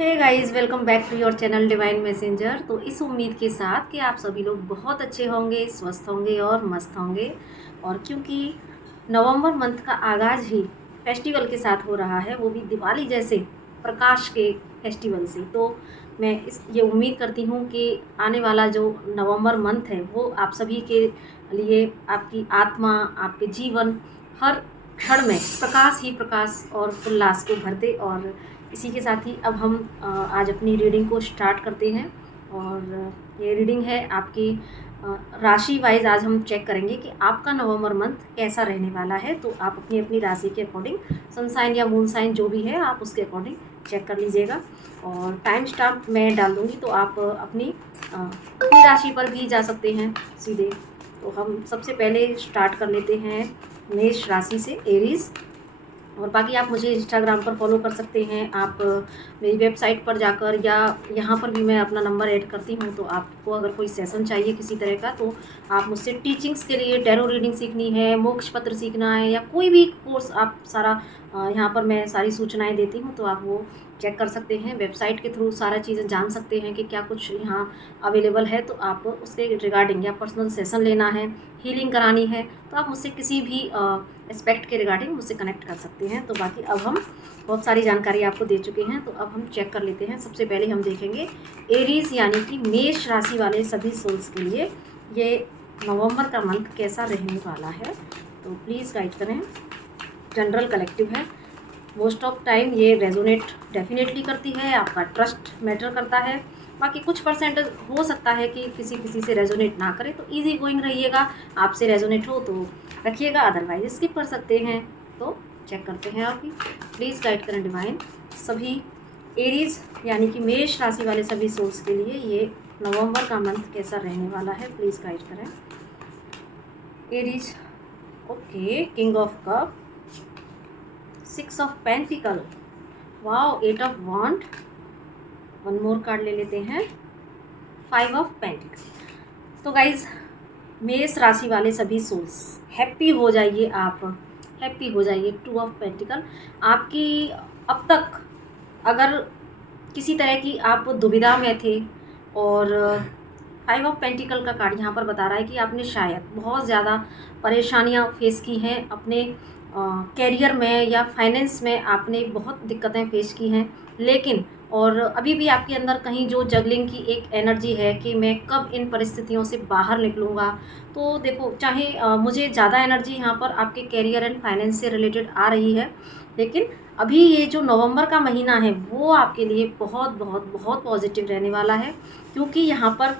Hey guys, welcome back to your channel divine messenger. तो इस उम्मीद के साथ कि आप सभी लोग बहुत अच्छे होंगे, स्वस्थ होंगे और मस्त होंगे। और क्योंकि नवंबर मंथ का आगाज़ ही फेस्टिवल के साथ हो रहा है, वो भी दिवाली जैसे प्रकाश के फेस्टिवल से, तो मैं ये उम्मीद करती हूँ कि आने वाला जो नवंबर मंथ है वो आप सभी के लिए, आपकी आत्मा, आपके जीवन, हर क्षण में प्रकाश ही प्रकाश और उल्लास को भर दे। और इसी के साथ ही अब हम आज अपनी रीडिंग को स्टार्ट करते हैं। और ये रीडिंग है आपकी राशि वाइज। आज हम चेक करेंगे कि आपका नवंबर मंथ कैसा रहने वाला है। तो आप अपनी अपनी राशि के अकॉर्डिंग, सन साइन या मून साइन जो भी है, आप उसके अकॉर्डिंग चेक कर लीजिएगा। और टाइम स्टाम्प मैं डाल दूँगी, तो आप अपनी राशि पर भी जा सकते हैं सीधे। तो हम सबसे पहले स्टार्ट कर लेते हैं मेष राशि से, एरीज। और बाकी आप मुझे इंस्टाग्राम पर फॉलो कर सकते हैं, आप मेरी वेबसाइट पर जाकर, या यहाँ पर भी मैं अपना नंबर ऐड करती हूँ। तो आपको अगर कोई सेशन चाहिए किसी तरह का, तो आप मुझसे टीचिंग्स के लिए टैरो रीडिंग सीखनी है, मोक्ष पत्र सीखना है, या कोई भी कोर्स आप सारा यहाँ पर मैं सारी सूचनाएं देती हूँ, तो आप वो चेक कर सकते हैं। वेबसाइट के थ्रू सारा चीज़ें जान सकते हैं कि क्या कुछ यहाँ अवेलेबल है। तो आप उसके रिगार्डिंग, या पर्सनल सेशन लेना है, हीलिंग करानी है, तो आप मुझसे किसी भी एस्पेक्ट के रिगार्डिंग मुझसे कनेक्ट कर सकते हैं। तो बाकी अब हम बहुत सारी जानकारी आपको दे चुके हैं, तो अब हम चेक कर लेते हैं। सबसे पहले हम देखेंगे एरीज यानी कि मेष राशि वाले सभी सोल्स के लिए ये नवंबर का मंथ कैसा रहने वाला है। तो प्लीज़ गाइड करें। जनरल कलेक्टिव है, मोस्ट ऑफ टाइम ये रेजोनेट डेफिनेटली करती है, आपका ट्रस्ट मैटर करता है। बाकी कुछ परसेंटेज हो सकता है कि किसी किसी से रेजोनेट ना करे, तो इजी गोइंग रहिएगा। आपसे रेजोनेट हो तो रखिएगा, अदरवाइज स्किप कर सकते हैं। तो चेक करते हैं आप भी, प्लीज़ गाइड करें डिवाइन सभी एरीज यानी कि मेष राशि वाले सभी सोल्स के लिए ये नवंबर का मंथ कैसा रहने वाला है। प्लीज़ गाइड करें Aries. Okay, king of cup, 6 of pentacle, wow, 8 of wand. One more card ले लेते हैं, 5 ऑफ पेंटिकल। तो गाइज, मेष राशि वाले सभी सोल्स हैप्पी हो जाइए, आप हैप्पी हो जाइए। 2 ऑफ पेंटिकल, आपकी अब तक अगर किसी तरह की आप दुविधा में थे, और 5 ऑफ पेंटिकल का कार्ड यहाँ पर बता रहा है कि आपने शायद बहुत ज़्यादा परेशानियाँ फेस की हैं अपने कैरियर में या फाइनेंस में, आपने बहुत दिक्कतें फेस की हैं। लेकिन और अभी भी आपके अंदर कहीं जो जगलिंग की एक एनर्जी है कि मैं कब इन परिस्थितियों से बाहर निकलूँगा। तो देखो, चाहे मुझे ज़्यादा एनर्जी यहाँ पर आपके कैरियर एंड फाइनेंस से रिलेटेड आ रही है, लेकिन अभी ये जो नवंबर का महीना है वो आपके लिए बहुत बहुत बहुत पॉजिटिव रहने वाला है। क्योंकि यहाँ पर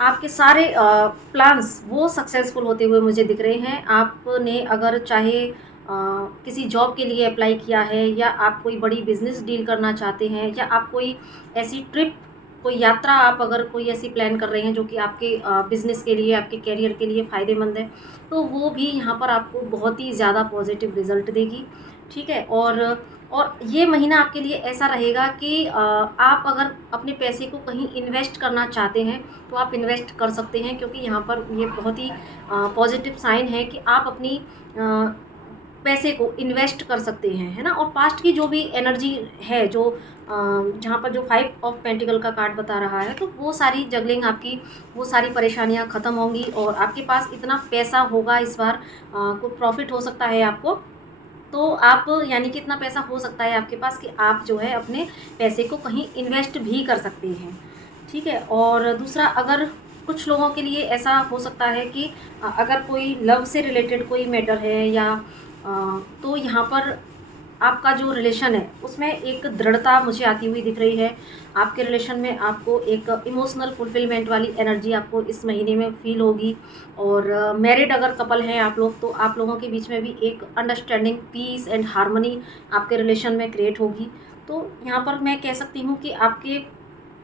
आपके सारे प्लान्स वो सक्सेसफुल होते हुए मुझे दिख रहे हैं। आपने अगर चाहे किसी जॉब के लिए अप्लाई किया है, या आप कोई बड़ी बिजनेस डील करना चाहते हैं, या आप कोई ऐसी ट्रिप, कोई यात्रा आप अगर कोई ऐसी प्लान कर रहे हैं जो कि आपके बिजनेस के लिए, आपके कैरियर के लिए फ़ायदेमंद है, तो वो भी यहाँ पर आपको बहुत ही ज़्यादा पॉजिटिव रिजल्ट देगी। ठीक है। और ये महीना आपके लिए ऐसा रहेगा कि आप अगर अपने पैसे को कहीं इन्वेस्ट करना चाहते हैं तो आप इन्वेस्ट कर सकते हैं, क्योंकि यहाँ पर ये बहुत ही पॉजिटिव साइन है कि आप अपनी पैसे को इन्वेस्ट कर सकते हैं, है ना। और पास्ट की जो भी एनर्जी है, जो जहाँ पर जो 5 ऑफ पेंटिकल का कार्ड बता रहा है, तो वो सारी जगलिंग आपकी, वो सारी परेशानियाँ ख़त्म होंगी, और आपके पास इतना पैसा होगा इस बार, कोई प्रॉफिट हो सकता है आपको। तो आप यानी कि इतना पैसा हो सकता है आपके पास कि आप जो है अपने पैसे को कहीं इन्वेस्ट भी कर सकते हैं। ठीक है। और दूसरा, अगर कुछ लोगों के लिए ऐसा हो सकता है कि अगर कोई लव से रिलेटेड कोई मैटर है, या तो यहाँ पर आपका जो रिलेशन है उसमें एक दृढ़ता मुझे आती हुई दिख रही है। आपके रिलेशन में आपको एक इमोशनल फुलफिलमेंट वाली एनर्जी आपको इस महीने में फील होगी। और मैरिड अगर कपल हैं आप लोग, तो आप लोगों के बीच में भी एक अंडरस्टैंडिंग, पीस एंड हार्मनी आपके रिलेशन में क्रिएट होगी। तो यहाँ पर मैं कह सकती हूँ कि आपके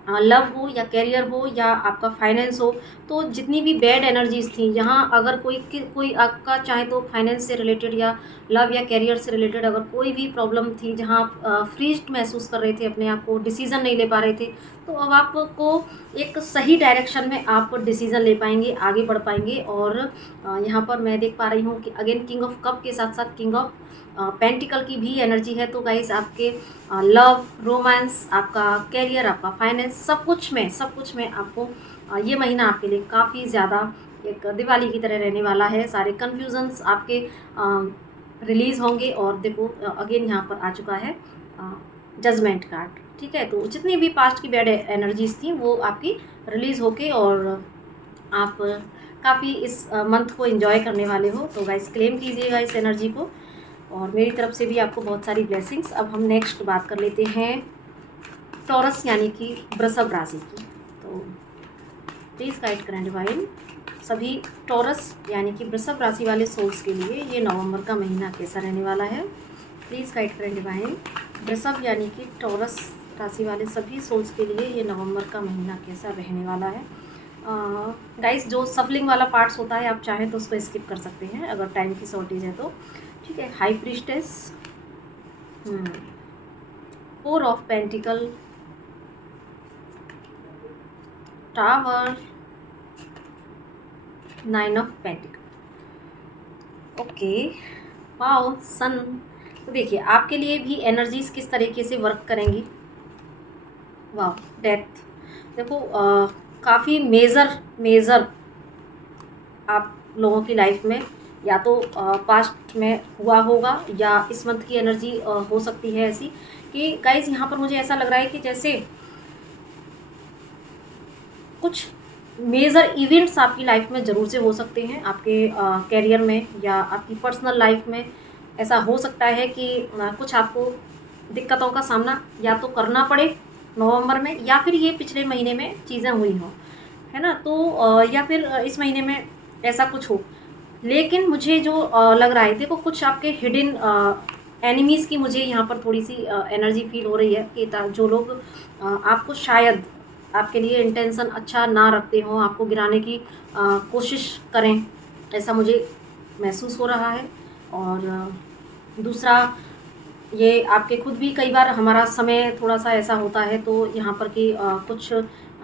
लव हो या कैरियर हो या आपका फाइनेंस हो, तो जितनी भी बैड एनर्जीज़ थी यहाँ, अगर कोई आपका चाहे तो फाइनेंस से रिलेटेड या लव या कैरियर से रिलेटेड अगर कोई भी प्रॉब्लम थी जहाँ आप फ्रीज्ड महसूस कर रहे थे अपने आप को, डिसीज़न नहीं ले पा रहे थे, तो अब आपको एक सही डायरेक्शन में आप डिसीज़न ले पाएंगे, आगे बढ़ पाएंगे। और यहाँ पर मैं देख पा रही हूँ कि अगेन किंग ऑफ कप के साथ साथ किंग ऑफ पेंटिकल की भी एनर्जी है। तो गाइस आपके लव, रोमांस, आपका कैरियर, आपका फाइनेंस, सब कुछ में आपको ये महीना आपके लिए काफ़ी ज़्यादा एक दिवाली की तरह रहने वाला है। सारे कन्फ्यूजन्स आपके रिलीज़ होंगे। और देखो अगेन यहाँ पर आ चुका है जजमेंट कार्ड, ठीक है। तो जितनी भी पास्ट की बैड एनर्जीज थी वो आपकी रिलीज़ होके और आप काफ़ी इस मंथ को एंजॉय करने वाले हो। तो गाइस क्लेम कीजिएगा इस एनर्जी को और मेरी तरफ से भी आपको बहुत सारी ब्लेसिंग्स। अब हम नेक्स्ट बात कर लेते हैं टॉरस यानी कि वृषभ राशि की। तो प्लीज़ गाइड करें डिवाइन सभी टॉरस यानी कि वृषभ राशि वाले सोल्स के लिए ये नवंबर का महीना कैसा रहने वाला है। प्लीज़ गाइड करें डिवाइन वृषभ यानी कि टॉरस राशि वाले सभी सोल्स के लिए ये नवंबर का महीना कैसा रहने वाला है। गाइस जो सफलिंग वाला पार्ट्स होता है आप चाहें तो उसको स्किप कर सकते हैं अगर टाइम की शॉर्टेज है तो, ठीक है। High priestess, 4 of pentacle, tower, 9 of pentacle. Okay, wow, sun. तो देखिए आपके लिए भी एनर्जीज किस तरीके से वर्क करेंगी। Wow, death. देखो काफ़ी मेजर आप लोगों की लाइफ में या तो पास्ट में हुआ होगा या इस मंथ की एनर्जी हो सकती है ऐसी कि गाइज यहाँ पर मुझे ऐसा लग रहा है कि जैसे कुछ मेजर इवेंट्स आपकी लाइफ में ज़रूर से हो सकते हैं, आपके कैरियर में या आपकी पर्सनल लाइफ में। ऐसा हो सकता है कि कुछ आपको दिक्कतों का सामना या तो करना पड़े नवंबर में या फिर ये पिछले महीने में चीज़ें हुई हों, है ना। तो या फिर इस महीने में ऐसा कुछ हो। लेकिन मुझे जो लग रहा है देखो कुछ आपके हिडन एनिमीज़ की मुझे यहाँ पर थोड़ी सी एनर्जी फील हो रही है कि जो लोग आपको शायद आपके लिए इंटेंशन अच्छा ना रखते हों, आपको गिराने की कोशिश करें, ऐसा मुझे महसूस हो रहा है। और दूसरा ये आपके खुद भी कई बार हमारा समय थोड़ा सा ऐसा होता है तो यहाँ पर कि कुछ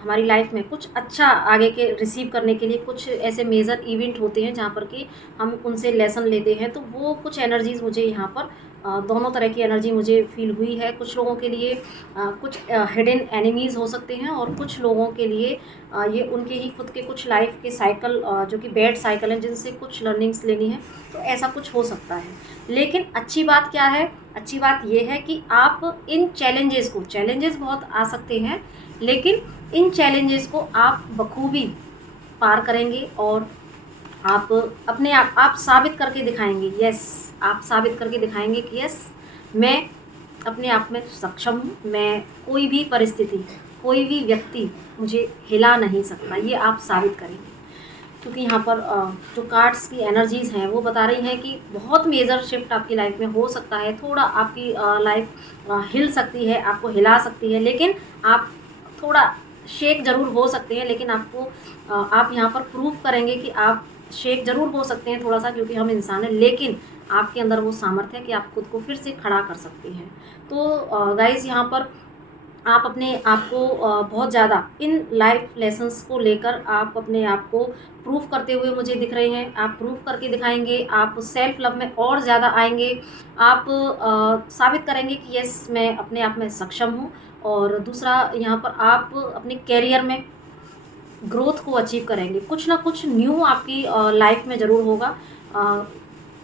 हमारी लाइफ में कुछ अच्छा आगे के रिसीव करने के लिए कुछ ऐसे मेजर इवेंट होते हैं जहाँ पर कि हम उनसे लेसन लेते हैं। तो वो कुछ एनर्जीज़ मुझे यहाँ पर दोनों तरह की एनर्जी मुझे फील हुई है। कुछ लोगों के लिए कुछ हिडन एनिमीज़ हो सकते हैं और कुछ लोगों के लिए ये उनके ही खुद के कुछ लाइफ के साइकिल जो कि बैड साइकिल हैं जिनसे कुछ लर्निंग्स लेनी है। तो ऐसा कुछ हो सकता है। लेकिन अच्छी बात क्या है, अच्छी बात ये है कि आप इन चैलेंजेस बहुत आ सकते हैं लेकिन इन चैलेंजेस को आप बखूबी पार करेंगे और आप अपने आप साबित करके दिखाएंगे। यस, आप साबित करके दिखाएंगे कि यस मैं अपने आप में सक्षम हूँ, मैं कोई भी परिस्थिति, कोई भी व्यक्ति मुझे हिला नहीं सकता, ये आप साबित करेंगे। क्योंकि यहाँ पर जो कार्ड्स की एनर्जीज़ हैं वो बता रही हैं कि बहुत मेजर शिफ्ट आपकी लाइफ में हो सकता है। थोड़ा आपकी लाइफ हिल सकती है, आपको हिला सकती है, लेकिन आप थोड़ा शेक ज़रूर हो सकते हैं। लेकिन आपको आप यहाँ पर प्रूव करेंगे कि आप शेक ज़रूर हो सकते हैं थोड़ा सा, क्योंकि हम इंसान हैं, लेकिन आपके अंदर वो सामर्थ्य है कि आप खुद को फिर से खड़ा कर सकते हैं। तो गाइज़ यहाँ पर आप अपने आप को बहुत ज़्यादा इन लाइफ लेसन्स को लेकर आप अपने आप को प्रूफ करते हुए मुझे दिख रहे हैं। आप प्रूफ करके दिखाएंगे, आप सेल्फ लव में और ज़्यादा आएंगे, आप साबित करेंगे कि यस मैं अपने आप में सक्षम हूँ। और दूसरा यहाँ पर आप अपने कैरियर में ग्रोथ को अचीव करेंगे। कुछ ना कुछ न्यू आपकी लाइफ में ज़रूर होगा।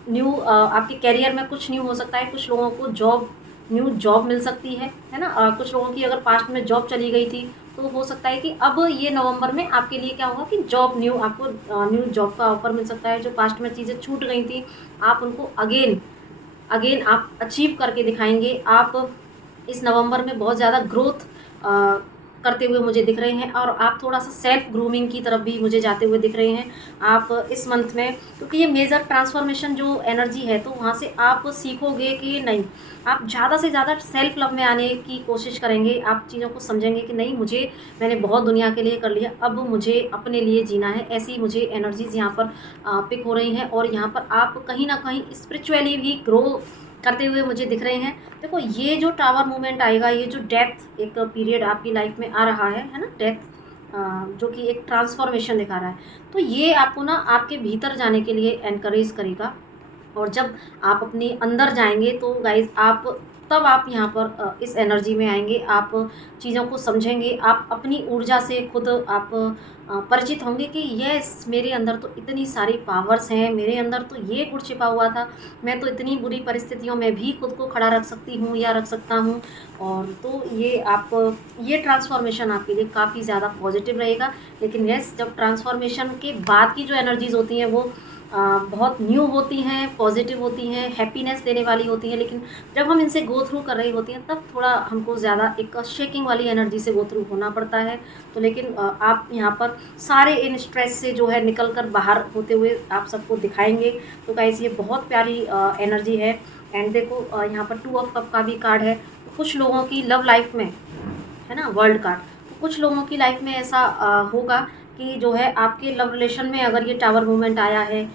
न्यू आपके कैरियर में कुछ न्यू हो सकता है। कुछ लोगों को न्यू जॉब मिल सकती है ना। कुछ लोगों की अगर पास्ट में जॉब चली गई थी तो हो सकता है कि अब ये नवंबर में आपके लिए क्या होगा कि आपको न्यू जॉब का ऑफर मिल सकता है। जो पास्ट में चीज़ें छूट गई थी आप उनको अगेन आप अचीव करके दिखाएंगे। आप इस नवंबर में बहुत ज़्यादा ग्रोथ करते हुए मुझे दिख रहे हैं और आप थोड़ा सा सेल्फ ग्रूमिंग की तरफ भी मुझे जाते हुए दिख रहे हैं आप इस मंथ में। क्योंकि ये मेजर ट्रांसफॉर्मेशन जो एनर्जी है तो वहाँ से आप सीखोगे कि नहीं, आप ज़्यादा से ज़्यादा सेल्फ लव में आने की कोशिश करेंगे। आप चीज़ों को समझेंगे कि नहीं, मैंने बहुत दुनिया के लिए कर लिया, अब मुझे अपने लिए जीना है। ऐसी मुझे एनर्जीज़ यहाँ पर पिक हो रही हैं और यहाँ पर आप कहीं ना कहीं स्पिरिचुअली भी ग्रो करते हुए मुझे दिख रहे हैं। देखो ये जो टावर मूवमेंट आएगा, ये जो डेथ एक पीरियड आपकी लाइफ में आ रहा है ना, डेथ जो कि एक ट्रांसफॉर्मेशन दिखा रहा है, तो ये आपको ना आपके भीतर जाने के लिए एनकरेज करेगा और जब आप अपने अंदर जाएंगे तो गाइज तब आप यहाँ पर इस एनर्जी में आएंगे, आप चीज़ों को समझेंगे, आप अपनी ऊर्जा से खुद आप परिचित होंगे कि यस, मेरे अंदर तो इतनी सारी पावर्स हैं, मेरे अंदर तो ये गुण छिपा हुआ था, मैं तो इतनी बुरी परिस्थितियों में भी खुद को खड़ा रख सकती हूँ या रख सकता हूँ। और तो ये ट्रांसफॉर्मेशन आपके लिए काफ़ी ज़्यादा पॉजिटिव रहेगा। लेकिन यस, जब ट्रांसफॉर्मेशन के बाद की जो एनर्जीज़ होती हैं वो बहुत न्यू होती हैं, पॉजिटिव होती हैं, हैप्पीनेस देने वाली होती हैं। लेकिन जब हम इनसे गो थ्रू कर रही होती हैं तब थोड़ा हमको ज़्यादा एक शेकिंग वाली एनर्जी से गो थ्रू होना पड़ता है। तो लेकिन आप यहाँ पर सारे इन स्ट्रेस से जो है निकल कर बाहर होते हुए आप सबको दिखाएंगे। तो गाइस, ये बहुत प्यारी एनर्जी है। एंड देखो यहाँ पर 2 ऑफ कप का भी कार्ड है। तो कुछ लोगों की लव लाइफ में है ना, वर्ल्ड कार्ड, तो कुछ लोगों की लाइफ में ऐसा होगा कि जो है आपके लव रिलेशन में अगर ये टावर मूवमेंट आया है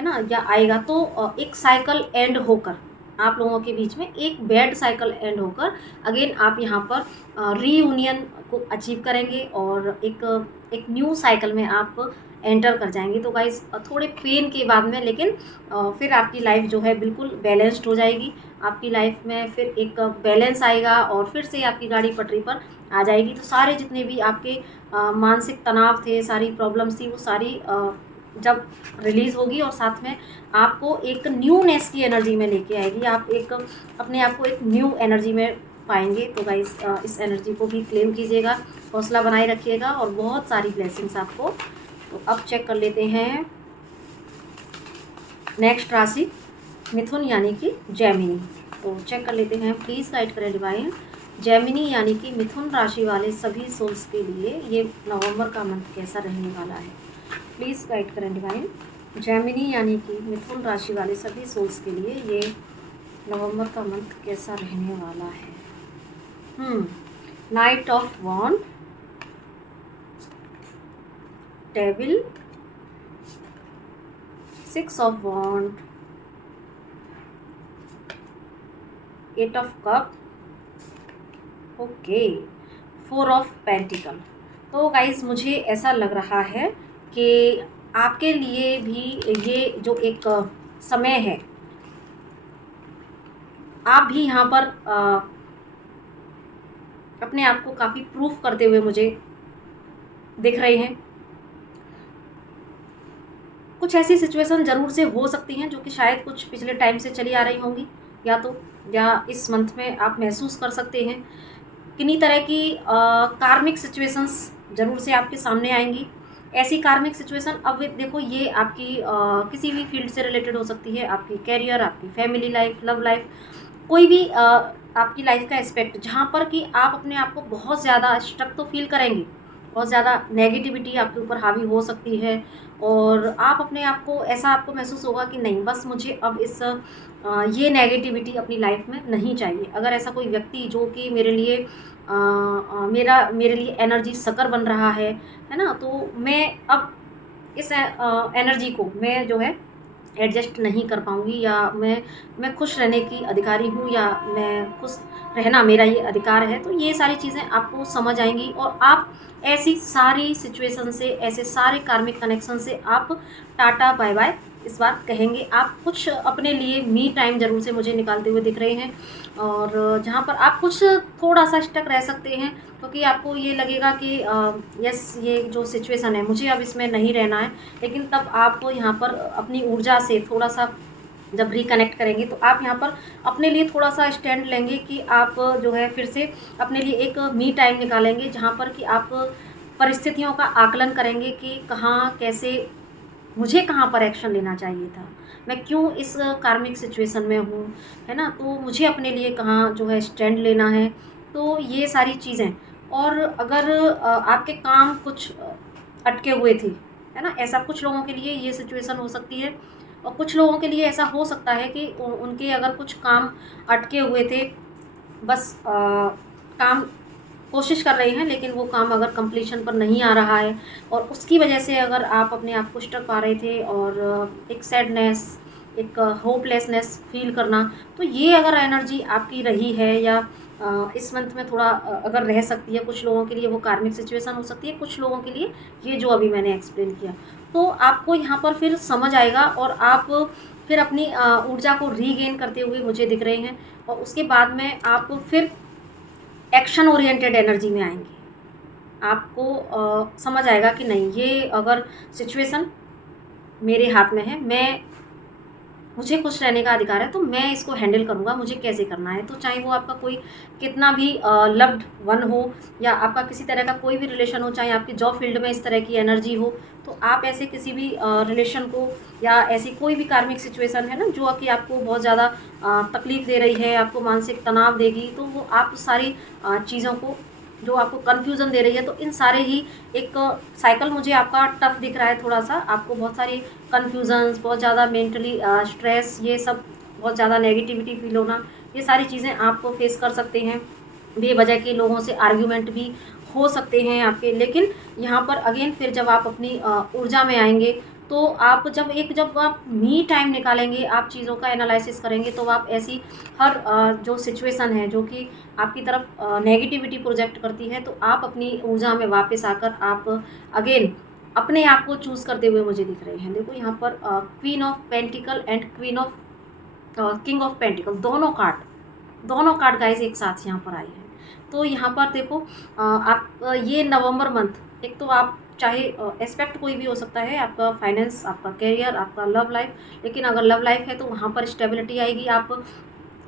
ना, या आएगा, तो एक साइकिल एंड होकर आप लोगों के बीच में एक बैड साइकिल एंड होकर अगेन आप यहाँ पर रीयूनियन को अचीव करेंगे और एक न्यू साइकिल में आप एंटर कर जाएंगे। तो गाइस, थोड़े पेन के बाद में, लेकिन फिर आपकी लाइफ जो है बिल्कुल बैलेंस्ड हो जाएगी। आपकी लाइफ में फिर एक बैलेंस आएगा और फिर से आपकी गाड़ी पटरी पर आ जाएगी। तो सारे जितने भी आपके मानसिक तनाव थे, सारी प्रॉब्लम्स थी, वो सारी जब रिलीज़ होगी और साथ में आपको एक न्यूनेस की एनर्जी में लेके आएगी। आप एक अपने आप को एक न्यू एनर्जी में पाएंगे। तो गाइस, इस एनर्जी को भी क्लेम कीजिएगा, हौसला बनाए रखिएगा और बहुत सारी ब्लेसिंग्स आपको। तो अब चेक कर लेते हैं नेक्स्ट राशि, मिथुन यानी कि जेमिनी। तो चेक कर लेते हैं, प्लीज़ गाइड करें डिवाइन, जेमिनी यानी कि मिथुन राशि वाले सभी सोल्स के लिए ये नवंबर का मंथ कैसा रहने वाला है। प्लीज़ गाइड करें डिवाइन, जेमिनी यानी कि मिथुन राशि वाले सभी सोल्स के लिए ये नवंबर का मंथ कैसा रहने वाला है। Knight of wand, devil, 6 of wand, 8 of cup, okay, 4 of pentacle. तो गाइज, मुझे ऐसा लग रहा है कि आपके लिए भी ये जो एक समय है, आप भी यहाँ पर अपने आप को काफ़ी प्रूफ करते हुए मुझे दिख रहे हैं। कुछ ऐसी सिचुएशन ज़रूर से हो सकती हैं जो कि शायद कुछ पिछले टाइम से चली आ रही होंगी, या इस मंथ में आप महसूस कर सकते हैं। किन्हीं तरह की कार्मिक सिचुएशंस ज़रूर से आपके सामने आएंगी। ऐसी कार्मिक सिचुएशन, अब देखो, ये आपकी किसी भी फील्ड से रिलेटेड हो सकती है, आपकी कैरियर, आपकी फैमिली लाइफ, लव लाइफ, कोई भी आपकी लाइफ का एस्पेक्ट जहाँ पर कि आप अपने आप को बहुत ज़्यादा स्ट्रक तो फील करेंगे, बहुत ज़्यादा नेगेटिविटी आपके ऊपर हावी हो सकती है और आप अपने आप को ऐसा आपको महसूस होगा कि नहीं, बस मुझे अब ये नेगेटिविटी अपनी लाइफ में नहीं चाहिए। अगर ऐसा कोई व्यक्ति जो कि मेरे लिए मेरे लिए एनर्जी सकर बन रहा है ना, तो मैं अब इस एनर्जी को मैं जो है एडजस्ट नहीं कर पाऊँगी, या मैं खुश रहने की अधिकारी हूँ, या मैं खुश रहना मेरा ये अधिकार है। तो ये सारी चीज़ें आपको समझ आएंगी और आप ऐसी सारी सिचुएशन से, ऐसे सारे कार्मिक कनेक्शन से आप टाटा बाय बाय इस बार कहेंगे। आप कुछ अपने लिए मी टाइम ज़रूर से मुझे निकालते हुए दिख रहे हैं और जहाँ पर आप कुछ थोड़ा सा स्टक रह सकते हैं, क्योंकि आपको ये लगेगा कि यस, ये जो सिचुएशन है मुझे अब इसमें नहीं रहना है। लेकिन तब आप यहाँ पर अपनी ऊर्जा से थोड़ा सा जब रिकनेक्ट करेंगे तो आप यहाँ पर अपने लिए थोड़ा सा स्टैंड लेंगे कि आप जो है फिर से अपने लिए एक मी टाइम निकालेंगे, जहाँ पर कि आप परिस्थितियों का आकलन करेंगे कि कहाँ कैसे मुझे कहाँ पर एक्शन लेना चाहिए था, मैं क्यों इस कार्मिक सिचुएशन में हूँ, है ना, तो मुझे अपने लिए कहाँ जो है स्टैंड लेना है। तो ये सारी चीज़ें, और अगर आपके काम कुछ अटके हुए थे, है ना, ऐसा कुछ लोगों के लिए ये सिचुएशन हो सकती है और कुछ लोगों के लिए ऐसा हो सकता है कि उनके अगर कुछ काम अटके हुए थे, बस काम कोशिश कर रहे हैं लेकिन वो काम अगर कंप्लीशन पर नहीं आ रहा है और उसकी वजह से अगर आप अपने आप को स्टक पा रहे थे और एक सैडनेस, एक होपलेसनेस फील करना, तो ये अगर एनर्जी आपकी रही है या इस मंथ में थोड़ा अगर रह सकती है, कुछ लोगों के लिए वो कार्मिक सिचुएशन हो सकती है, कुछ लोगों के लिए ये जो अभी मैंने एक्सप्लेन किया। तो आपको यहाँ पर फिर समझ आएगा और आप फिर अपनी ऊर्जा को रीगेन करते हुए मुझे दिख रहे हैं, और उसके बाद में आप फिर एक्शन ओरिएंटेड एनर्जी में आएंगे। आपको समझ आएगा कि नहीं, ये अगर सिचुएशन मेरे हाथ में है, मुझे खुश रहने का अधिकार है, तो मैं इसको हैंडल करूँगा, मुझे कैसे करना है। तो चाहे वो आपका कोई कितना भी लव्ड वन हो, या आपका किसी तरह का कोई भी रिलेशन हो, चाहे आपकी जॉब फील्ड में इस तरह की एनर्जी हो, तो आप ऐसे किसी भी रिलेशन को, या ऐसी कोई भी कार्मिक सिचुएशन है ना जो कि आपको बहुत ज़्यादा तकलीफ़ दे रही है, आपको मानसिक तनाव देगी, तो वो आप सारी चीज़ों को जो आपको कन्फ्यूज़न दे रही है, तो इन सारे ही एक साइकिल मुझे आपका टफ दिख रहा है थोड़ा सा। आपको बहुत सारी कन्फ्यूज़न्स, बहुत ज़्यादा मेंटली स्ट्रेस, ये सब बहुत ज़्यादा नेगेटिविटी फील होना, ये सारी चीज़ें आपको फेस कर सकते हैं। बेवजह के लोगों से आर्ग्यूमेंट भी हो सकते हैं आपके। लेकिन यहाँ पर अगेन फिर जब आप अपनी ऊर्जा में आएंगे, तो आप जब आप मी टाइम निकालेंगे, आप चीज़ों का एनालिसिस करेंगे, तो आप ऐसी हर जो सिचुएशन है जो कि आपकी तरफ नेगेटिविटी प्रोजेक्ट करती है, तो आप अपनी ऊर्जा में वापस आकर आप अगेन अपने आप को चूज़ करते हुए मुझे दिख रहे हैं। देखो यहाँ पर queen of pentacle and queen of king of pentacle, दोनों कार्ड गाइस एक साथ यहाँ पर आए हैं। तो यहाँ पर देखो आप ये नवंबर मंथ, एक तो आप चाहे एस्पेक्ट कोई भी हो सकता है, आपका फाइनेंस, आपका करियर, आपका लव लाइफ। लेकिन अगर लव लाइफ है तो वहाँ पर स्टेबिलिटी आएगी, आप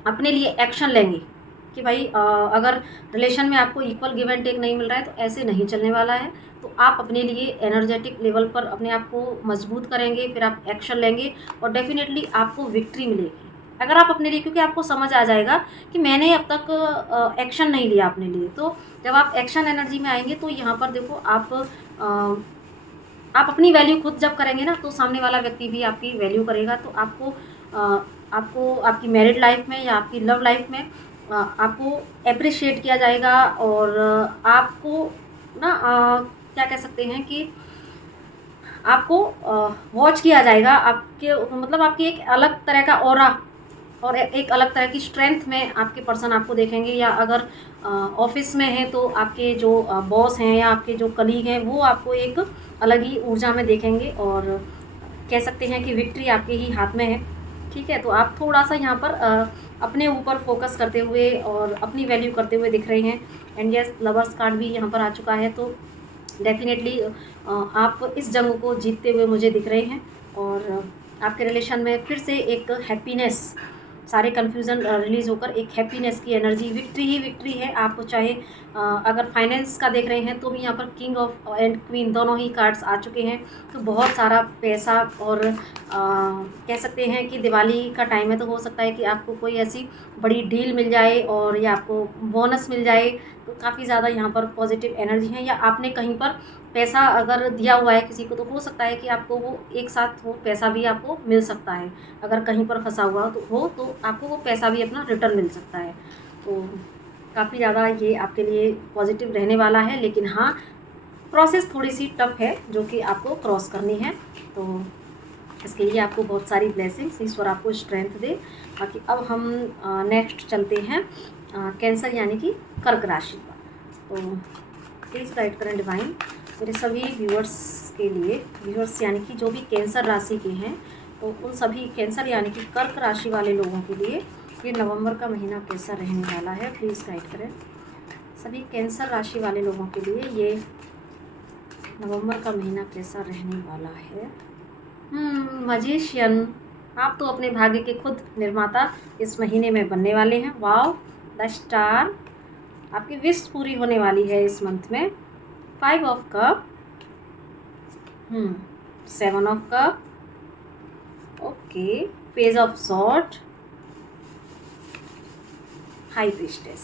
अपने लिए एक्शन लेंगे कि भाई अगर रिलेशन में आपको इक्वल गिव एंड टेक नहीं मिल रहा है, तो ऐसे नहीं चलने वाला है। तो आप अपने लिए एनर्जेटिक लेवल पर अपने आप को मजबूत करेंगे, फिर आप एक्शन लेंगे, और डेफिनेटली आपको विक्ट्री मिलेगी अगर आप अपने लिए, क्योंकि आपको समझ आ जाएगा कि मैंने अब तक एक्शन नहीं लिया अपने लिए। तो जब आप एक्शन एनर्जी में आएंगे, तो यहाँ पर देखो आप अपनी वैल्यू खुद जब करेंगे ना, तो सामने वाला व्यक्ति भी आपकी वैल्यू करेगा। तो आपको आपकी मैरिड लाइफ में या आपकी लव लाइफ में आपको अप्रिशिएट किया जाएगा, और आपको ना क्या कह सकते हैं कि आपको वॉच किया जाएगा, आपके मतलब आपकी एक अलग तरह का ऑरा और एक अलग तरह की स्ट्रेंथ में आपके पर्सन आपको देखेंगे। या अगर ऑफिस में है, तो आपके जो बॉस हैं या आपके जो कलीग हैं, वो आपको एक अलग ही ऊर्जा में देखेंगे, और कह सकते हैं कि विक्ट्री आपके ही हाथ में है। ठीक है, तो आप थोड़ा सा यहाँ पर अपने ऊपर फोकस करते हुए और अपनी वैल्यू करते हुए दिख रहे हैं। एंड यस, लवर्स कार्ड भी यहाँ पर आ चुका है, तो डेफिनेटली आप इस जंग को जीतते हुए मुझे दिख रहे हैं, और आपके रिलेशन में फिर से एक हैप्पीनेस, सारे कन्फ्यूज़न रिलीज़ होकर एक हैप्पीनेस की एनर्जी, विक्ट्री ही विक्ट्री है। आप चाहे अगर फाइनेंस का देख रहे हैं, तो भी यहाँ पर किंग ऑफ एंड क्वीन दोनों ही कार्ड्स आ चुके हैं। तो बहुत सारा पैसा, और कह सकते हैं कि दिवाली का टाइम है, तो हो सकता है कि आपको कोई ऐसी बड़ी डील मिल जाए, और या आपको बोनस मिल जाए। तो काफ़ी ज़्यादा यहाँ पर पॉजिटिव एनर्जी है। या आपने कहीं पर पैसा अगर दिया हुआ है किसी को, तो हो सकता है कि आपको वो एक साथ वो पैसा भी आपको मिल सकता है। अगर कहीं पर फंसा हुआ तो आपको वो पैसा भी अपना रिटर्न मिल सकता है। तो काफ़ी ज़्यादा ये आपके लिए पॉजिटिव रहने वाला है। लेकिन हाँ, प्रोसेस थोड़ी सी टफ है जो कि आपको क्रॉस करनी है। तो इसके लिए आपको बहुत सारी ब्लेसिंग्स, ईश्वर आपको स्ट्रेंथ दे। बाकी अब हम नेक्स्ट चलते हैं कैंसर यानी कि कर्क राशि पर। तो प्लीज़ गाइड करें डिवाइन मेरे सभी व्यूअर्स के लिए, व्यूअर्स यानी कि जो भी कैंसर राशि के हैं, तो उन सभी कैंसर यानी कि कर्क राशि वाले लोगों के लिए ये नवंबर का महीना कैसा रहने वाला है। प्लीज़ गाइड करें सभी कैंसर राशि वाले लोगों के लिए ये नवंबर का महीना कैसा रहने वाला है। मजिशियन, आप तो अपने भाग्य के खुद निर्माता इस महीने में बनने वाले हैं। वाओ, द स्टार, आपकी विश पूरी होने वाली है इस मंथ में। 5 of cup, 7 of cup, okay, page of sword, high priestess.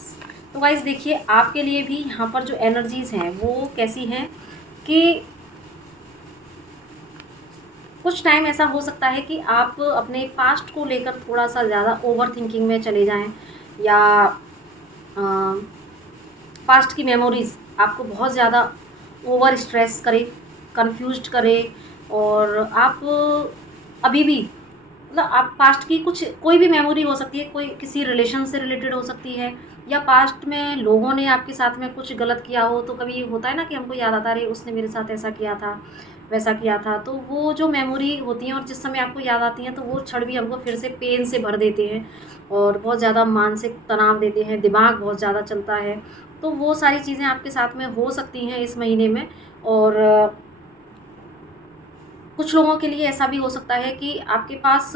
तो गाइस देखिए, आपके लिए भी यहाँ पर जो एनर्जीज़ हैं वो कैसी हैं कि कुछ टाइम ऐसा हो सकता है कि आप अपने पास्ट को लेकर थोड़ा सा ज़्यादा ओवर थिंकिंग में चले जाएं, या पास्ट की मेमोरीज़ आपको बहुत ज़्यादा ओवर स्ट्रेस करे, कंफ्यूज्ड करे, और आप अभी भी मतलब आप पास्ट की कोई भी मेमोरी हो सकती है, कोई किसी रिलेशन से रिलेटेड हो सकती है, या पास्ट में लोगों ने आपके साथ में कुछ गलत किया हो, तो कभी होता है ना कि हमको याद आता है, अरे उसने मेरे साथ ऐसा किया था, वैसा किया था। तो वो जो मेमोरी होती हैं और जिस समय आपको याद आती हैं, तो वो क्षण भी हमको फिर से पेन से भर देते हैं और बहुत ज़्यादा मानसिक तनाव देते हैं, दिमाग बहुत ज़्यादा चलता है। तो वो सारी चीज़ें आपके साथ में हो सकती हैं इस महीने में। और कुछ लोगों के लिए ऐसा भी हो सकता है कि आपके पास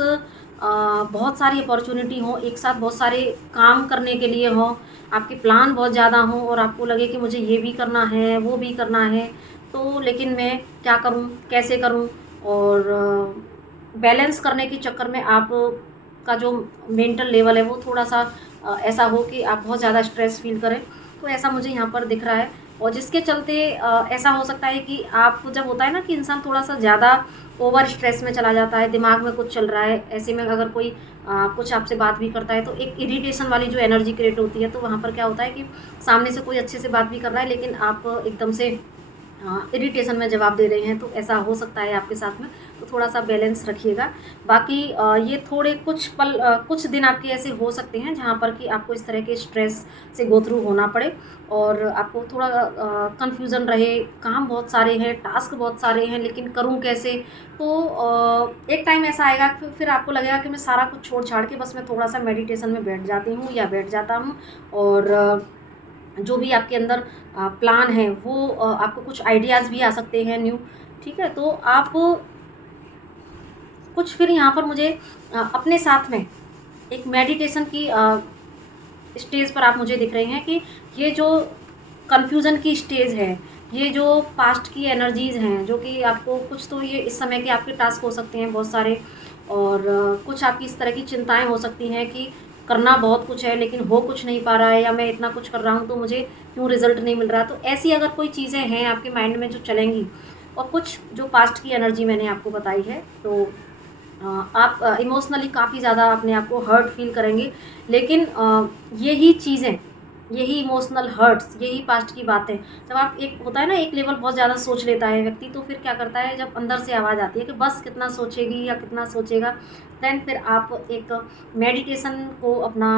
बहुत सारी अपॉर्चुनिटी हो, एक साथ बहुत सारे काम करने के लिए हो, आपके प्लान बहुत ज़्यादा हों और आपको लगे कि मुझे ये भी करना है, वो भी करना है, तो लेकिन मैं क्या करूं, कैसे करूं। और बैलेंस करने के चक्कर में आप का जो मेंटल लेवल है वो थोड़ा-सा ऐसा हो कि आप बहुत ज़्यादा स्ट्रेस फ़ील करें, तो ऐसा मुझे यहाँ पर दिख रहा है। और जिसके चलते ऐसा हो सकता है कि आप, जब होता है ना कि इंसान थोड़ा-सा ज़्यादा ओवर स्ट्रेस में चला जाता है, दिमाग में कुछ चल रहा है, ऐसे में अगर कोई कुछ आपसे बात भी करता है, तो एक इरिटेशन वाली जो एनर्जी क्रिएट होती है, तो वहाँ पर क्या होता है कि सामने से कोई अच्छे से बात भी कर रहा है, लेकिन आप एकदम से इरिटेशन में जवाब दे रहे हैं, तो ऐसा हो सकता है आपके साथ में। तो थोड़ा-सा बैलेंस रखिएगा। बाकी ये थोड़े कुछ पल, कुछ दिन आपके ऐसे हो सकते हैं जहाँ पर कि आपको इस तरह के स्ट्रेस से गो थ्रू होना पड़े और आपको थोड़ा कन्फ्यूज़न रहे, काम बहुत सारे हैं, टास्क बहुत सारे हैं, लेकिन करूँ कैसे? तो एक टाइम ऐसा आएगा कि फिर आपको लगेगा कि मैं सारा कुछ छोड़-छाड़ के बस मैं थोड़ा-सा मेडिटेशन में बैठ जाती हूँ या बैठ जाता हूँ। और जो भी आपके अंदर प्लान है वो आपको कुछ आइडियाज़ भी आ सकते हैं न्यू, ठीक है? तो आप कुछ फिर यहाँ पर मुझे अपने साथ में एक मेडिटेशन की स्टेज पर आप मुझे दिख रहे हैं कि ये जो कन्फ्यूज़न की स्टेज है, ये जो पास्ट की एनर्जीज़ हैं, जो कि आपको कुछ, तो ये इस समय के आपके टास्क हो सकते हैं बहुत सारे, और कुछ आपकी इस तरह की चिंताएँ हो सकती हैं कि करना बहुत कुछ है लेकिन हो कुछ नहीं पा रहा है, या मैं इतना कुछ कर रहा हूँ तो मुझे क्यों रिज़ल्ट नहीं मिल रहा। तो ऐसी अगर कोई चीज़ें हैं आपके माइंड में जो चलेंगी, और कुछ जो पास्ट की एनर्जी मैंने आपको बताई है, तो आप इमोशनली काफ़ी ज़्यादा अपने आप को हर्ट फील करेंगे। लेकिन यही चीज़ें, यही इमोशनल हर्ट्स, यही पास्ट की बातें, जब आप, एक होता है ना एक लेवल बहुत ज़्यादा सोच लेता है व्यक्ति, तो फिर क्या करता है, जब अंदर से आवाज़ आती है कि बस कितना सोचेगी या कितना सोचेगा, देन फिर आप एक मेडिटेशन को अपना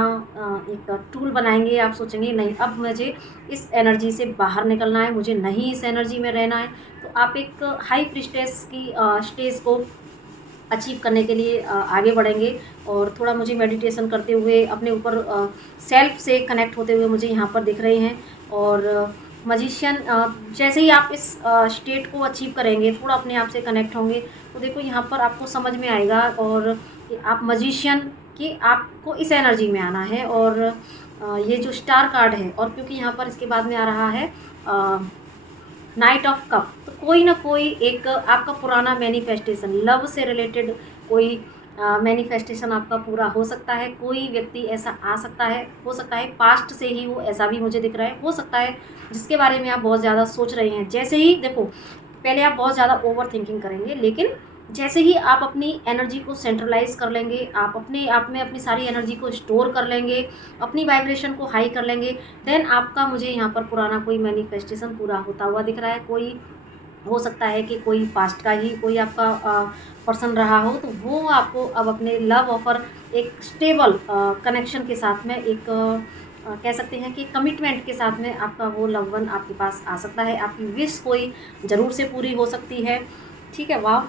एक टूल बनाएंगे। आप सोचेंगे नहीं, अब मुझे इस एनर्जी से बाहर निकलना है, मुझे नहीं इस एनर्जी में रहना है। तो आप एक हाई प्रीस्टेस की स्टेज को अचीव करने के लिए आगे बढ़ेंगे। और थोड़ा मुझे मेडिटेशन करते हुए अपने ऊपर सेल्फ से कनेक्ट होते हुए मुझे यहाँ पर दिख रहे हैं। और मजिशियन, जैसे ही आप इस स्टेट को अचीव करेंगे, थोड़ा अपने आप से कनेक्ट होंगे, तो देखो यहाँ पर आपको समझ में आएगा और कि आप मजिशियन, कि आपको इस एनर्जी में आना है। और ये जो स्टार कार्ड है, और क्योंकि यहाँ पर इसके बाद में आ रहा है नाइट ऑफ कप, तो कोई ना कोई एक आपका पुराना मैनिफेस्टेशन, लव से रिलेटेड कोई मैनिफेस्टेशन आपका पूरा हो सकता है। कोई व्यक्ति ऐसा आ सकता है, हो सकता है पास्ट से ही हो, ऐसा भी मुझे दिख रहा है। हो सकता है जिसके बारे में आप बहुत ज़्यादा सोच रहे हैं। जैसे ही देखो, पहले आप बहुत ज़्यादा ओवर थिंकिंग करेंगे, लेकिन जैसे ही आप अपनी एनर्जी को सेंट्रलाइज कर लेंगे, आप अपने आप में अपनी सारी एनर्जी को स्टोर कर लेंगे, अपनी वाइब्रेशन को हाई कर लेंगे, देन आपका, मुझे यहाँ पर पुराना कोई मैनिफेस्टेशन पूरा होता हुआ दिख रहा है। कोई हो सकता है कि कोई पास्ट का ही कोई आपका पर्सन रहा हो, तो वो आपको अब अपने लव ऑफर, एक स्टेबल कनेक्शन के साथ में, एक कह सकते हैं कि कमिटमेंट के साथ में आपका वो लव वन आपके पास आ सकता है। आपकी विश कोई ज़रूर से पूरी हो सकती है, ठीक है। वाह,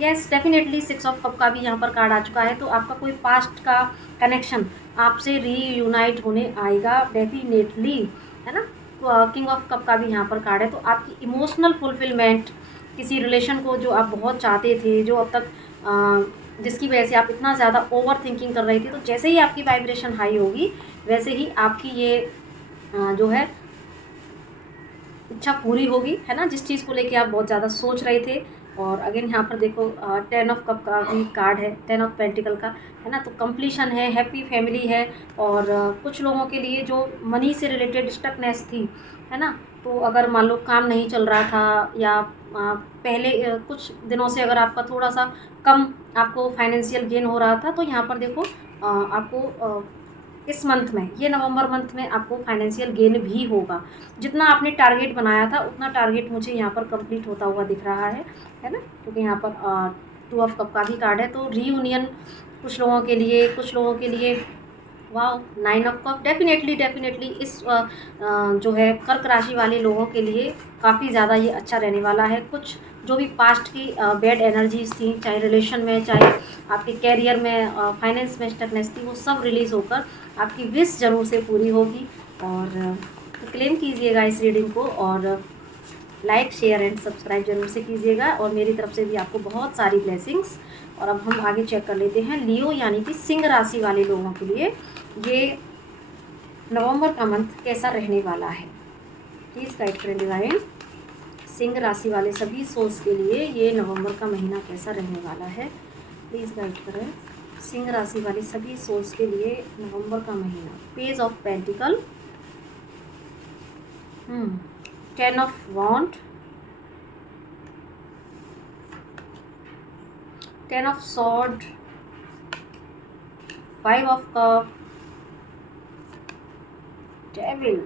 यस डेफिनेटली 6 ऑफ कप का भी यहाँ पर कार्ड आ चुका है। तो आपका कोई पास्ट का कनेक्शन आपसे रीयूनाइट होने आएगा डेफिनेटली, है ना। किंग ऑफ कप का भी यहाँ पर कार्ड है। तो आपकी इमोशनल फुलफिलमेंट, किसी रिलेशन को जो आप बहुत चाहते थे, जो अब तक जिसकी वजह से आप इतना ज़्यादा ओवर थिंकिंग कर रहे थे, तो जैसे ही आपकी वाइब्रेशन हाई होगी, वैसे ही आपकी ये जो है इच्छा पूरी होगी, है ना, जिस चीज़ को लेके आप बहुत ज़्यादा सोच रहे थे। और अगेन यहाँ पर देखो 10 ऑफ कप का भी कार्ड है, 10 ऑफ पेंटिकल का, है ना। तो कंप्लीशन है, हैप्पी फैमिली है। और कुछ लोगों के लिए जो मनी से रिलेटेड स्टकनेस थी, है ना, तो अगर मान लो काम नहीं चल रहा था, या पहले कुछ दिनों से अगर आपका थोड़ा सा कम आपको फाइनेंशियल गेन हो रहा था, तो यहाँ पर देखो आपको इस मंथ में, ये नवंबर मंथ में आपको फाइनेंशियल गेन भी होगा। जितना आपने टारगेट बनाया था, उतना टारगेट मुझे यहाँ पर कंप्लीट होता हुआ दिख रहा है ना। क्योंकि यहाँ पर 2 ऑफ कप का भी कार्ड है। तो रीयूनियन कुछ लोगों के लिए, कुछ लोगों के लिए वाओ, 9 ऑफ कप डेफिनेटली इस जो है कर्क राशि वाले लोगों के लिए काफ़ी ज़्यादा ये अच्छा रहने वाला है। कुछ जो भी पास्ट की बैड एनर्जीज थी, चाहे रिलेशन में, चाहे आपके कैरियर में, फाइनेंस में स्टकनेस थी, वो सब रिलीज़ होकर आपकी विश ज़रूर से पूरी होगी। और तो क्लेम कीजिएगा इस रीडिंग को, और लाइक शेयर एंड सब्सक्राइब जरूर से कीजिएगा, और मेरी तरफ से भी आपको बहुत सारी ब्लेसिंग्स। और अब हम आगे चेक कर लेते हैं लियो यानी कि सिंह राशि वाले लोगों के लिए ये नवंबर का मंथ कैसा रहने वाला है। प्लीज़ गाइड करें डिवाइन, सिंह राशि वाले सभी सोल्स के लिए ये नवंबर का महीना कैसा रहने वाला है। प्लीज़ गाइड करें सिंह राशि वाले सभी सोल्स के लिए नवंबर का महीना। Page of pentacle, 10 of wand, 10 of sword, 5 of cup, devil,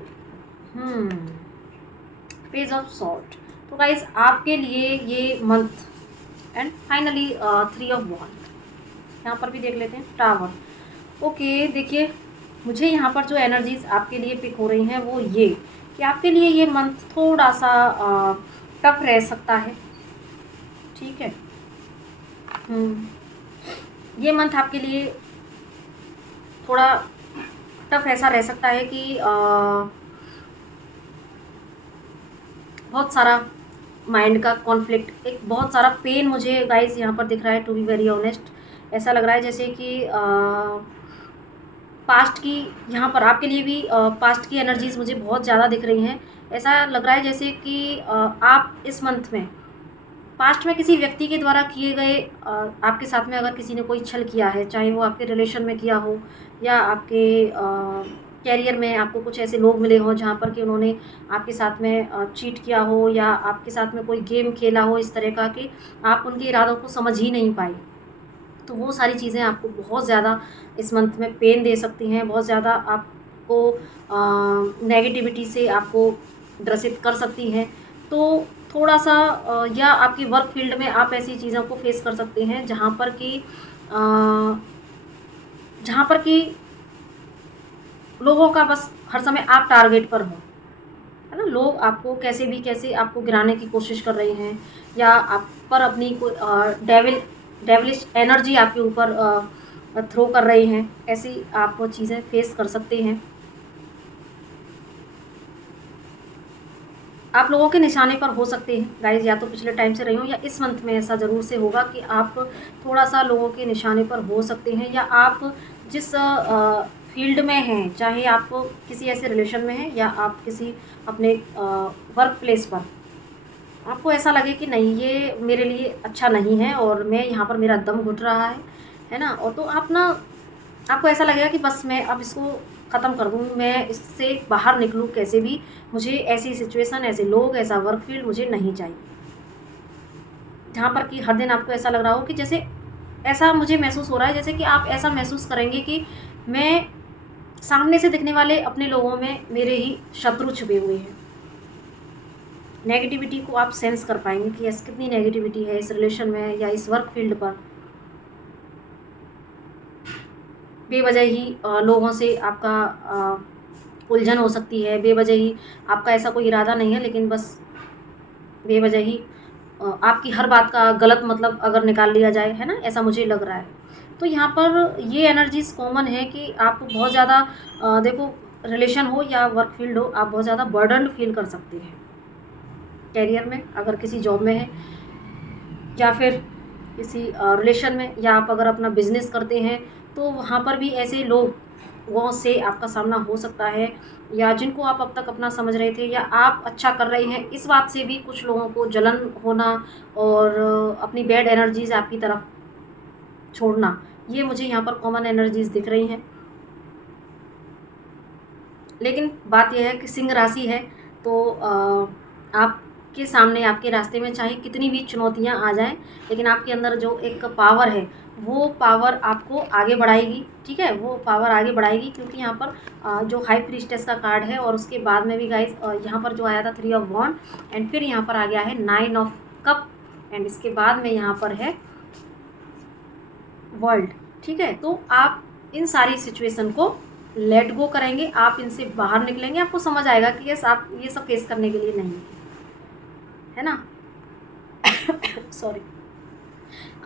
page of sword. तो गाइस आपके लिए ये month and finally 3 of wand. यहाँ पर भी देख लेते हैं टावर। ओके, देखिए मुझे यहाँ पर जो एनर्जीज आपके लिए पिक हो रही हैं वो ये कि आपके लिए ये मंथ थोड़ा सा टफ रह सकता है। ठीक है, ये मंथ आपके लिए थोड़ा टफ ऐसा रह सकता है कि बहुत सारा माइंड का कॉन्फ्लिक्ट, एक बहुत सारा पेन मुझे गाइस यहाँ पर दिख रहा है। टू बी वेरी ऑनेस्ट ऐसा लग रहा है जैसे कि पास्ट की, यहाँ पर आपके लिए भी पास्ट की एनर्जीज मुझे बहुत ज़्यादा दिख रही हैं। ऐसा लग रहा है जैसे कि आप इस मंथ में पास्ट में किसी व्यक्ति के द्वारा किए गए आपके साथ में अगर किसी ने कोई छल किया है, चाहे वो आपके रिलेशन में किया हो या आपके कैरियर में आपको कुछ ऐसे लोग मिले हों जहाँ पर कि उन्होंने आपके साथ में चीट किया हो, या आपके साथ में कोई गेम खेला हो इस तरह का कि आप उनके इरादों को समझ ही नहीं पाए। तो वो सारी चीज़ें आपको बहुत ज़्यादा इस मंथ में पेन दे सकती हैं, बहुत ज़्यादा आपको नेगेटिविटी से आपको ग्रसित कर सकती हैं। तो थोड़ा सा या आपकी वर्क फील्ड में आप ऐसी चीज़ों को फेस कर सकते हैं जहाँ पर कि लोगों का बस हर समय आप टारगेट पर हो, है ना। लोग आपको कैसे भी कैसे आपको गिराने की कोशिश कर रहे हैं, या आप पर अपनी कोई डेविलिश एनर्जी आपके ऊपर थ्रो कर रहे हैं। ऐसी आप चीज़ें फेस कर सकते हैं। आप लोगों के निशाने पर हो सकते हैं गाइज, या तो पिछले टाइम से रही हो या इस मंथ में ऐसा ज़रूर से होगा कि आप थोड़ा सा लोगों के निशाने पर हो सकते हैं, या आप जिस फील्ड में हैं, चाहे आप किसी ऐसे रिलेशन में हैं या आप किसी अपने वर्क प्लेस पर, आपको ऐसा लगे कि नहीं ये मेरे लिए अच्छा नहीं है और मैं यहाँ पर मेरा दम घुट रहा है ना। और तो आप ना, आपको ऐसा लगेगा कि बस मैं अब इसको ख़त्म कर दूँ, मैं इससे बाहर निकलूँ कैसे भी, मुझे ऐसी सिचुएशन, ऐसे लोग, ऐसा वर्क फील्ड मुझे नहीं चाहिए जहाँ पर कि हर दिन आपको ऐसा लग रहा हो कि जैसे, ऐसा मुझे महसूस हो रहा है जैसे कि आप ऐसा महसूस करेंगे कि मैं, सामने से दिखने वाले अपने लोगों में मेरे ही शत्रु छुपे हुए हैं। नेगेटिविटी को आप सेंस कर पाएंगे कि ऐसी कितनी नेगेटिविटी है इस रिलेशन में या इस वर्क फील्ड पर। बेवजह ही लोगों से आपका उलझन हो सकती है, बेवजह ही आपका ऐसा कोई इरादा नहीं है, लेकिन बस बेवजह ही आपकी हर बात का गलत मतलब अगर निकाल लिया जाए, है ना, ऐसा मुझे लग रहा है। तो यहाँ पर ये एनर्जीज कॉमन है कि आप बहुत ज़्यादा देखो, रिलेशन हो या वर्क फील्ड हो, आप बहुत ज़्यादा बर्डन्ड फील कर सकते हैं कैरियर में, अगर किसी जॉब में है, या फिर किसी रिलेशन में, या आप अगर अपना बिजनेस करते हैं तो वहाँ पर भी ऐसे लोगों से आपका सामना हो सकता है, या जिनको आप अब तक अपना समझ रहे थे या आप अच्छा कर रहे हैं, इस बात से भी कुछ लोगों को जलन होना और अपनी बैड एनर्जीज आपकी तरफ छोड़ना, ये मुझे यहाँ पर कॉमन एनर्जीज दिख रही हैं। लेकिन बात यह है कि सिंह राशि है, तो आपके सामने, आपके रास्ते में चाहे कितनी भी चुनौतियाँ आ जाएं, लेकिन आपके अंदर जो एक पावर है, वो पावर आपको आगे बढ़ाएगी। ठीक है, वो पावर आगे बढ़ाएगी, क्योंकि यहाँ पर जो हाई प्रीस्टेस का कार्ड है, और उसके बाद में भी गाइस यहाँ पर जो आया था 3 ऑफ वॉन्ड, एंड फिर यहाँ पर आ गया है 9 ऑफ कप, एंड इसके बाद में यहाँ पर है वर्ल्ड। ठीक है, तो आप इन सारी सिचुएशन को लेट गो करेंगे, आप इनसे बाहर निकलेंगे, आपको समझ आएगा कि यस आप ये सब फेस करने के लिए नहीं है ना। सॉरी।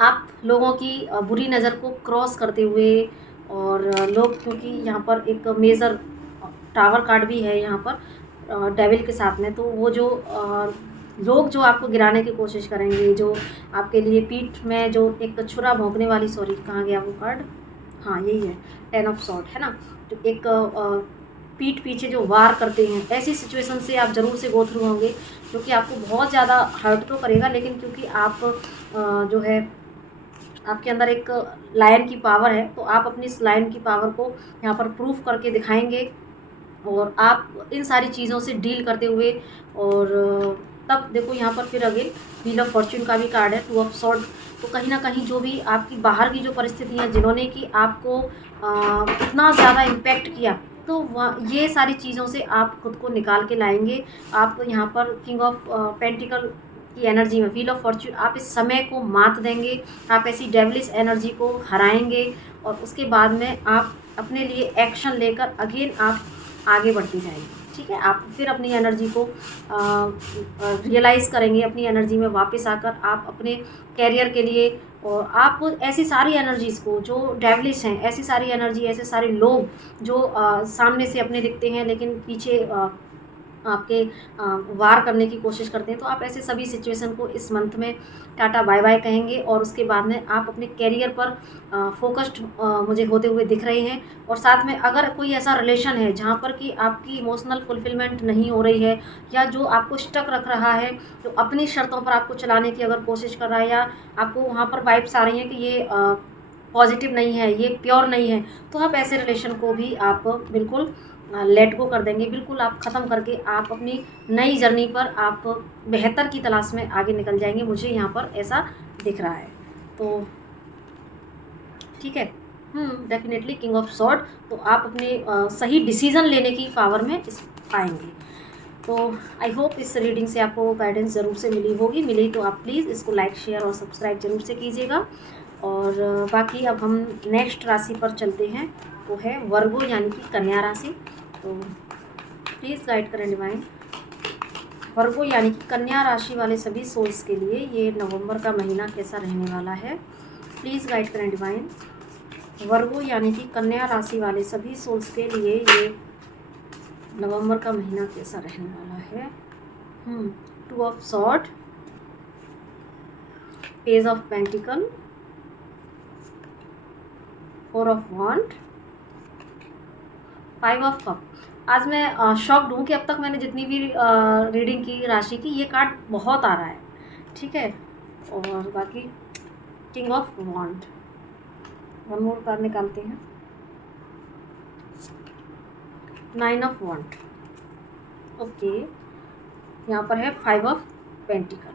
आप लोगों की बुरी नज़र को क्रॉस करते हुए, और लोग, क्योंकि यहाँ पर एक मेजर टावर कार्ड भी है यहाँ पर डेविल के साथ में, तो वो जो लोग जो आपको गिराने की कोशिश करेंगे, जो आपके लिए पीठ में जो एक छुरा भोंकने वाली, सॉरी कहाँ गया वो कार्ड, हाँ यही है, 10 ऑफ सॉर्ड है ना, जो एक पीठ पीछे जो वार करते हैं, ऐसी सिचुएशन से आप ज़रूर से गो थ्रू होंगे, जो कि आपको बहुत ज़्यादा हर्ट तो करेगा, लेकिन क्योंकि आप जो है आपके अंदर एक लायन की पावर है, तो आप अपनी इस लायन की पावर को यहाँ पर प्रूफ करके दिखाएंगे, और आप इन सारी चीज़ों से डील करते हुए, और तब देखो यहाँ पर फिर अगेन व्हील ऑफ फॉर्च्यून का भी कार्ड है, 2 ऑफ सॉर्ड। तो कहीं ना कहीं जो भी आपकी बाहर की जो परिस्थितियाँ जिन्होंने कि आपको इतना ज़्यादा इम्पैक्ट किया, तो ये सारी चीज़ों से आप खुद को निकाल के लाएंगे। आप यहाँ पर किंग ऑफ पेंटिकल की एनर्जी में, व्हील ऑफ फॉर्च्यून, आप इस समय को मात देंगे, आप ऐसी डेविलिश एनर्जी को हराएंगे, और उसके बाद में आप अपने लिए एक्शन लेकर अगेन आप आगे बढ़ती जाएंगे। ठीक है, आप फिर अपनी एनर्जी को रियलाइज़ करेंगे, अपनी एनर्जी में वापस आकर आप अपने कैरियर के लिए, और आप ऐसी सारी एनर्जीज़ को जो डेविलिश हैं, ऐसी सारी एनर्जी, ऐसे सारे लोग जो सामने से अपने दिखते हैं लेकिन पीछे आपके वार करने की कोशिश करते हैं, तो आप ऐसे सभी सिचुएशन को इस मंथ में टाटा बाय बाय कहेंगे, और उसके बाद में आप अपने कैरियर पर फोकस्ड मुझे होते हुए दिख रहे हैं। और साथ में अगर कोई ऐसा रिलेशन है जहाँ पर कि आपकी इमोशनल फुलफिलमेंट नहीं हो रही है, या जो आपको स्टक रख रहा है, जो अपनी शर्तों पर आपको चलाने की अगर कोशिश कर रहा है, या आपको वहाँ पर वाइब्स आ रही हैं कि ये पॉजिटिव नहीं है, ये प्योर नहीं है, तो आप ऐसे रिलेशन को भी आप बिल्कुल लेट गो कर देंगे, बिल्कुल आप ख़त्म करके आप अपनी नई जर्नी पर आप बेहतर की तलाश में आगे निकल जाएंगे। मुझे यहाँ पर ऐसा दिख रहा है, तो ठीक है। डेफिनेटली किंग ऑफ सॉर्ड, तो आप अपने सही डिसीज़न लेने की पावर में पाएंगे। तो आई होप इस रीडिंग से आपको गाइडेंस ज़रूर से मिली होगी, मिली तो आप प्लीज़ इसको लाइक शेयर और सब्सक्राइब ज़रूर से कीजिएगा। और बाकी अब हम नेक्स्ट राशि पर चलते हैं, वो है वर्गो यानी कि कन्या राशि। तो प्लीज़ गाइड करें डिवाइन, वर्गो यानी कि कन्या राशि वाले सभी सोल्स के लिए ये नवंबर का महीना कैसा रहने वाला है। प्लीज़ गाइड करें डिवाइन, वर्गो यानी कि कन्या राशि वाले सभी सोल्स के लिए ये नवंबर का महीना कैसा रहने वाला है। 2 of sword, page of pentacle, 4 of wand, 5 of cup. आज मैं शॉक्ड हूँ कि अब तक मैंने जितनी भी रीडिंग की राशि की, ये कार्ड बहुत आ रहा है, ठीक है। और बाकी king of wand, one more card निकालते हैं, 9 ऑफ वांड, ओके। यहाँ पर है 5 ऑफ पेंटिकल।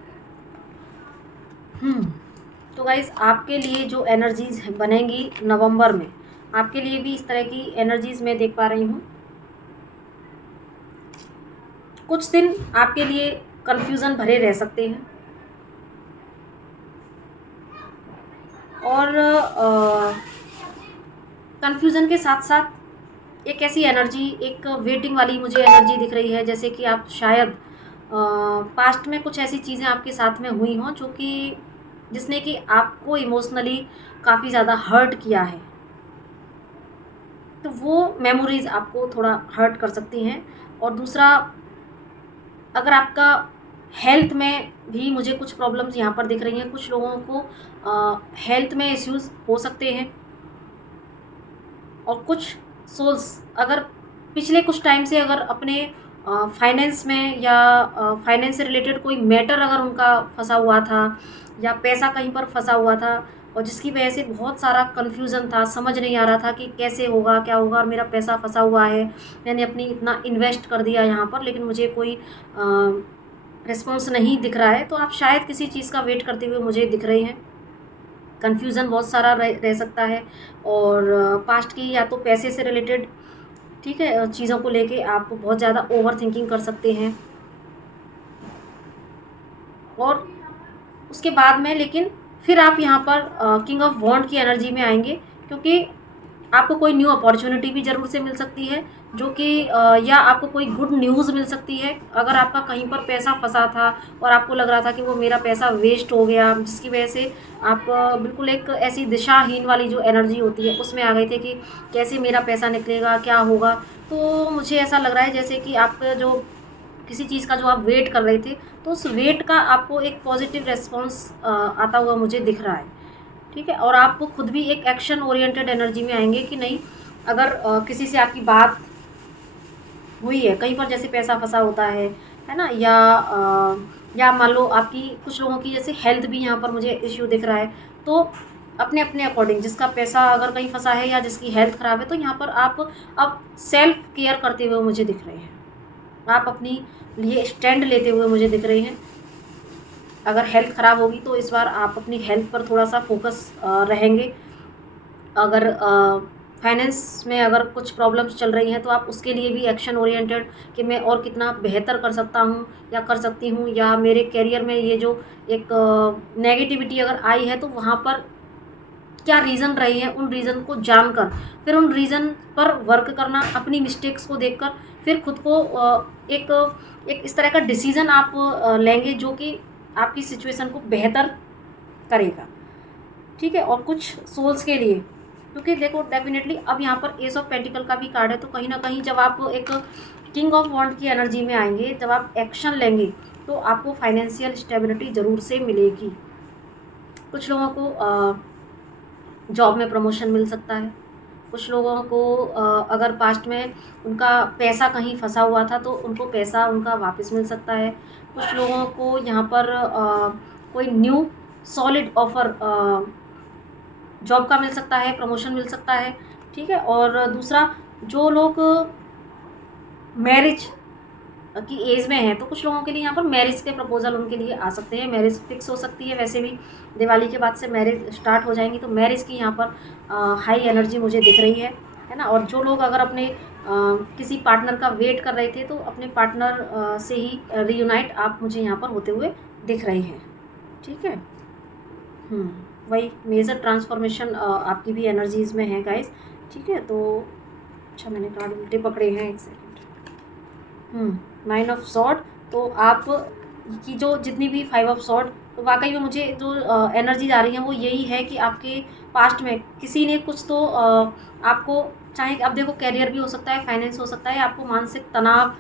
तो गाइज आपके लिए जो एनर्जीज बनेंगी नवंबर में, आपके लिए भी इस तरह की एनर्जीज मैं देख पा रही हूँ। कुछ दिन आपके लिए कंफ्यूजन भरे रह सकते हैं, और कंफ्यूजन के साथ साथ एक ऐसी एनर्जी, एक वेटिंग वाली मुझे एनर्जी दिख रही है, जैसे कि आप शायद पास्ट में कुछ ऐसी चीज़ें आपके साथ में हुई हों जो कि जिसने कि आपको इमोशनली काफ़ी ज़्यादा हर्ट किया है, तो वो मेमोरीज़ आपको थोड़ा हर्ट कर सकती हैं। और दूसरा, अगर आपका हेल्थ में भी मुझे कुछ प्रॉब्लम्स यहाँ पर दिख रही हैं, कुछ लोगों को हेल्थ में इश्यूज़ हो सकते हैं, और कुछ सोल्स अगर पिछले कुछ टाइम से अगर अपने फाइनेंस में या फाइनेंस से रिलेटेड कोई मैटर अगर उनका फंसा हुआ था, या पैसा कहीं पर फंसा हुआ था, और जिसकी वजह से बहुत सारा कन्फ्यूज़न था, समझ नहीं आ रहा था कि कैसे होगा, क्या होगा, और मेरा पैसा फंसा हुआ है, मैंने अपनी इतना इन्वेस्ट कर दिया यहाँ पर, लेकिन मुझे कोई रिस्पॉन्स नहीं दिख रहा है, तो आप शायद किसी चीज़ का वेट करते हुए मुझे दिख रहे हैं। कन्फ्यूज़न बहुत सारा रह सकता है, और पास्ट की या तो पैसे से रिलेटेड, ठीक है, चीज़ों को लेके आप बहुत ज़्यादा ओवर थिंकिंग कर सकते हैं। और उसके बाद में लेकिन फिर आप यहाँ पर किंग ऑफ वॉन्ड की एनर्जी में आएंगे, क्योंकि आपको कोई न्यू अपॉर्चुनिटी भी ज़रूर से मिल सकती है, जो कि या आपको कोई गुड न्यूज़ मिल सकती है। अगर आपका कहीं पर पैसा फंसा था और आपको लग रहा था कि वो मेरा पैसा वेस्ट हो गया, जिसकी वजह से आप बिल्कुल एक ऐसी दिशाहीन वाली जो एनर्जी होती है उसमें आ गए थे कि कैसे मेरा पैसा निकलेगा, क्या होगा। तो मुझे ऐसा लग रहा है जैसे कि आप जो किसी चीज़ का जो आप वेट कर रहे थे, तो उस वेट का आपको एक पॉजिटिव रिस्पॉन्स आता हुआ मुझे दिख रहा है। ठीक है, और आप खुद भी एक एक्शन ओरिएंटेड एनर्जी में आएंगे कि नहीं। अगर किसी से आपकी बात हुई है, कहीं पर जैसे पैसा फंसा होता है ना, या मान लो आपकी कुछ लोगों की जैसे हेल्थ भी यहाँ पर मुझे इश्यू दिख रहा है। तो अपने अपने अकॉर्डिंग जिसका पैसा अगर कहीं फंसा है या जिसकी हेल्थ ख़राब है, तो यहाँ पर आप अब सेल्फ केयर करते हुए मुझे दिख रहे हैं। आप अपनी लिए स्टैंड लेते हुए मुझे दिख रहे हैं। अगर हेल्थ ख़राब होगी तो इस बार आप अपनी हेल्थ पर थोड़ा सा फोकस रहेंगे। अगर फाइनेंस में अगर कुछ प्रॉब्लम्स चल रही हैं, तो आप उसके लिए भी एक्शन ओरिएंटेड कि मैं और कितना बेहतर कर सकता हूँ या कर सकती हूँ, या मेरे करियर में ये जो एक नेगेटिविटी अगर आई है तो वहाँ पर क्या रीज़न रहे हैं, उन रीज़न को जानकर फिर उन रीज़न पर वर्क करना, अपनी मिस्टेक्स को देखकर फिर खुद को एक एक इस तरह का डिसीज़न आप लेंगे जो कि आपकी सिचुएशन को बेहतर करेगा। ठीक है, और कुछ सोल्स के लिए, क्योंकि देखो डेफिनेटली अब यहाँ पर एस ऑफ पेंटिकल का भी कार्ड है, तो कहीं ना कहीं जब आप एक किंग ऑफ वॉन्ड की एनर्जी में आएंगे, जब आप एक्शन लेंगे, तो आपको फाइनेंशियल स्टेबिलिटी ज़रूर से मिलेगी। कुछ लोगों को जॉब में प्रमोशन मिल सकता है। कुछ लोगों को अगर पास्ट में उनका पैसा कहीं फंसा हुआ था तो उनको पैसा उनका वापस मिल सकता है। कुछ लोगों को यहाँ पर कोई न्यू सॉलिड ऑफर जॉब का मिल सकता है, प्रमोशन मिल सकता है। ठीक है, और दूसरा जो लोग मैरिज की एज में हैं, तो कुछ लोगों के लिए यहाँ पर मैरिज के प्रपोजल उनके लिए आ सकते हैं। मैरिज फिक्स हो सकती है, वैसे भी दिवाली के बाद से मैरिज स्टार्ट हो जाएंगी, तो मैरिज की यहाँ पर हाई एनर्जी मुझे दिख रही है ना। और जो लोग अगर अपने किसी पार्टनर का वेट कर रहे थे, तो अपने पार्टनर से ही रीयूनाइट आप मुझे यहाँ पर होते हुए दिख रहे हैं। ठीक है, वही मेजर ट्रांसफॉर्मेशन आपकी भी एनर्जीज़ में है गाइस। ठीक है, तो अच्छा मैंने कार्ड उल्टे पकड़े हैं, एक सेकेंड। 9 ऑफ सॉर्ड, तो आप की जो जितनी भी 5 ऑफ सॉर्ड, तो वाकई में मुझे जो एनर्जीज आ रही हैं वो यही है कि आपके पास्ट में किसी ने कुछ तो आपको, चाहे अब देखो कैरियर भी हो सकता है, फाइनेंस हो सकता है, आपको मानसिक तनाव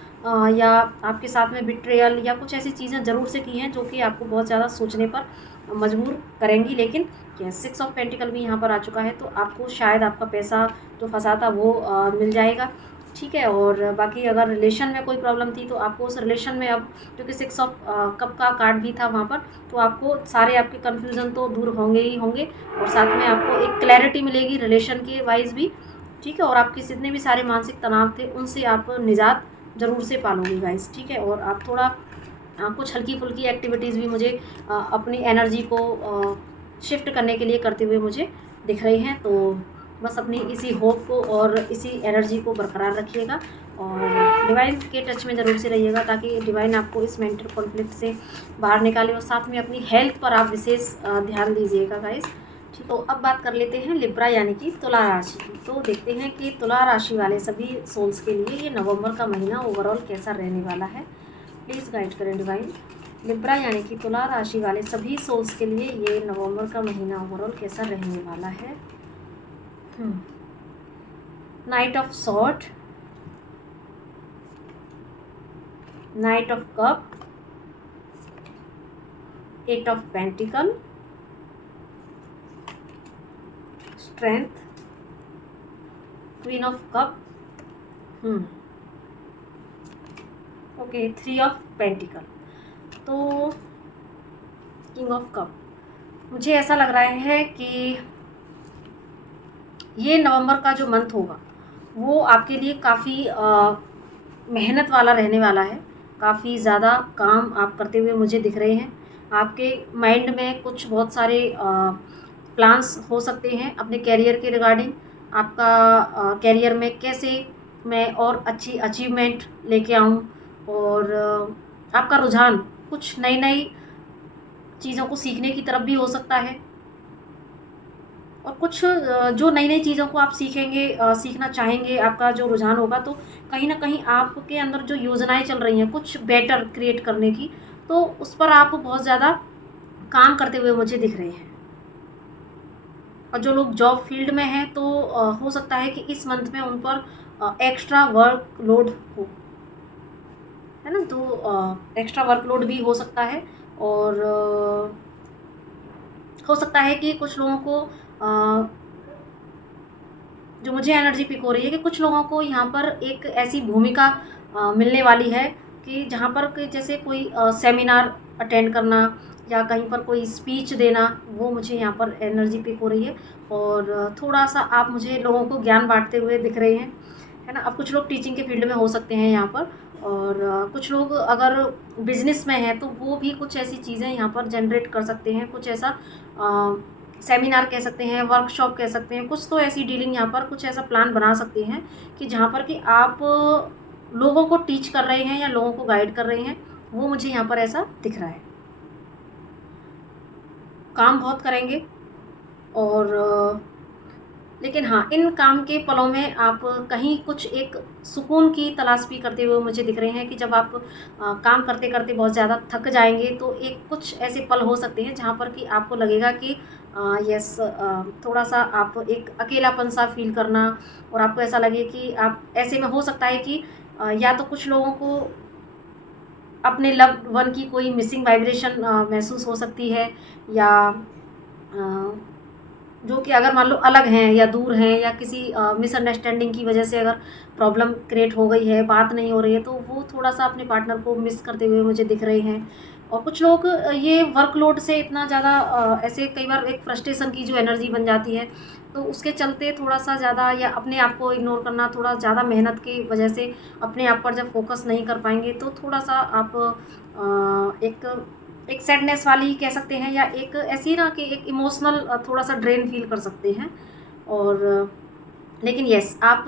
या आपके साथ में बिट्रेयल या कुछ ऐसी चीज़ें ज़रूर से की हैं जो कि आपको बहुत ज़्यादा सोचने पर मजबूर करेंगी। लेकिन 6 ऑफ पेंटिकल भी यहाँ पर आ चुका है, तो आपको शायद आपका पैसा जो फंसा था वो मिल जाएगा। ठीक है, और बाकी अगर रिलेशन में कोई प्रॉब्लम थी, तो आपको उस रिलेशन में अब क्योंकि 6 ऑफ कप का कार्ड भी था वहाँ पर, तो आपको सारे आपके कन्फ्यूज़न तो दूर होंगे ही होंगे, और साथ में आपको एक क्लैरिटी मिलेगी रिलेशन के वाइज भी। ठीक है, और आपके जितने भी सारे मानसिक तनाव थे उनसे आप निजात ज़रूर से पालोगे गाइस। ठीक है, और आप थोड़ा कुछ हल्की फुल्की एक्टिविटीज़ भी मुझे अपनी एनर्जी को शिफ्ट करने के लिए करते हुए मुझे दिख रही हैं। तो बस अपनी इसी होप को और इसी एनर्जी को बरकरार रखिएगा, और डिवाइन के टच में ज़रूर से रहिएगा, ताकि डिवाइन आपको इस मेंटल कॉन्फ्लिक्ट से बाहर निकाले, और साथ में अपनी हेल्थ पर आप विशेष ध्यान दीजिएगा गाइस। ठीक, तो अब बात कर लेते हैं लिब्रा यानी कि तुला राशि की। तो देखते हैं कि तुला राशि वाले सभी सोल्स के लिए ये नवंबर का महीना ओवरऑल कैसा रहने वाला है। प्लीज़ गाइड करें डिवाइन। लिब्रा यानी कि तुला राशि वाले सभी सोल्स के लिए ये नवंबर का महीना ओवरऑल कैसा रहने वाला है। Knight of sword, night of cup, 8 of pentacle, strength, queen of cup, okay 3 of pentacle. तो किंग ऑफ कप, मुझे ऐसा लग रहा है कि ये नवंबर का जो मंथ होगा वो आपके लिए काफ़ी मेहनत वाला रहने वाला है। काफ़ी ज़्यादा काम आप करते हुए मुझे दिख रहे हैं। आपके माइंड में कुछ बहुत सारे प्लान्स हो सकते हैं अपने कैरियर के रिगार्डिंग। आपका कैरियर में कैसे मैं और अच्छी अचीवमेंट लेके आऊँ, और आपका रुझान कुछ नई नई चीज़ों को सीखने की तरफ भी हो सकता है। और कुछ जो नई नई चीज़ों को आप सीखेंगे, सीखना चाहेंगे, आपका जो रुझान होगा, तो कहीं ना कहीं आपके अंदर जो योजनाएं चल रही हैं कुछ बेटर क्रिएट करने की, तो उस पर आप बहुत ज़्यादा काम करते हुए मुझे दिख रहे हैं। और जो लोग जॉब फील्ड में हैं, तो हो सकता है कि इस मंथ में उन पर एक्स्ट्रा वर्कलोड हो, है ना। तो एक्स्ट्रा वर्कलोड भी हो सकता है। और हो सकता है कि कुछ लोगों को जो मुझे एनर्जी पिक हो रही है कि कुछ लोगों को यहाँ पर एक ऐसी भूमिका मिलने वाली है कि जहाँ पर कि जैसे कोई सेमिनार अटेंड करना या कहीं पर कोई स्पीच देना, वो मुझे यहाँ पर एनर्जी पिक हो रही है। और थोड़ा सा आप मुझे लोगों को ज्ञान बांटते हुए दिख रहे हैं, है ना। अब कुछ लोग टीचिंग के फील्ड में हो सकते हैं यहाँ पर, और कुछ लोग अगर बिजनेस में हैं तो वो भी कुछ ऐसी चीज़ें यहाँ पर जनरेट कर सकते हैं, कुछ ऐसा सेमिनार कह सकते हैं, वर्कशॉप कह सकते हैं, कुछ तो ऐसी डीलिंग यहाँ पर कुछ ऐसा प्लान बना सकते हैं कि जहाँ पर कि आप लोगों को टीच कर रहे हैं या लोगों को गाइड कर रहे हैं, वो मुझे यहाँ पर ऐसा दिख रहा है। काम बहुत करेंगे, और लेकिन हाँ, इन काम के पलों में आप कहीं कुछ एक सुकून की तलाश भी करते हुए मुझे दिख रहे हैं कि जब आप काम करते करते बहुत ज़्यादा थक जाएंगे, तो एक कुछ ऐसे पल हो सकते हैं जहाँ पर कि आपको लगेगा कि यस, थोड़ा सा आप एक अकेलापन सा फील करना, और आपको ऐसा लगे कि आप ऐसे में हो सकता है कि या तो कुछ लोगों को अपने लव्ड वन की कोई मिसिंग वाइब्रेशन महसूस हो सकती है, या जो कि अगर मान लो अलग हैं या दूर हैं या किसी मिसअंडरस्टैंडिंग की वजह से अगर प्रॉब्लम क्रिएट हो गई है, बात नहीं हो रही है, तो वो थोड़ा सा अपने पार्टनर को मिस करते हुए मुझे दिख रहे हैं। और कुछ लोग ये वर्कलोड से इतना ज़्यादा ऐसे कई बार एक फ्रस्ट्रेशन की जो एनर्जी बन जाती है, तो उसके चलते थोड़ा सा ज़्यादा या अपने आप को इग्नोर करना, थोड़ा ज़्यादा मेहनत की वजह से अपने आप पर जब फोकस नहीं कर पाएंगे, तो थोड़ा सा आप एक सैडनेस वाली कह सकते हैं, या एक ऐसी ना कि एक इमोशनल थोड़ा सा ड्रेन फील कर सकते हैं। और लेकिन यस, आप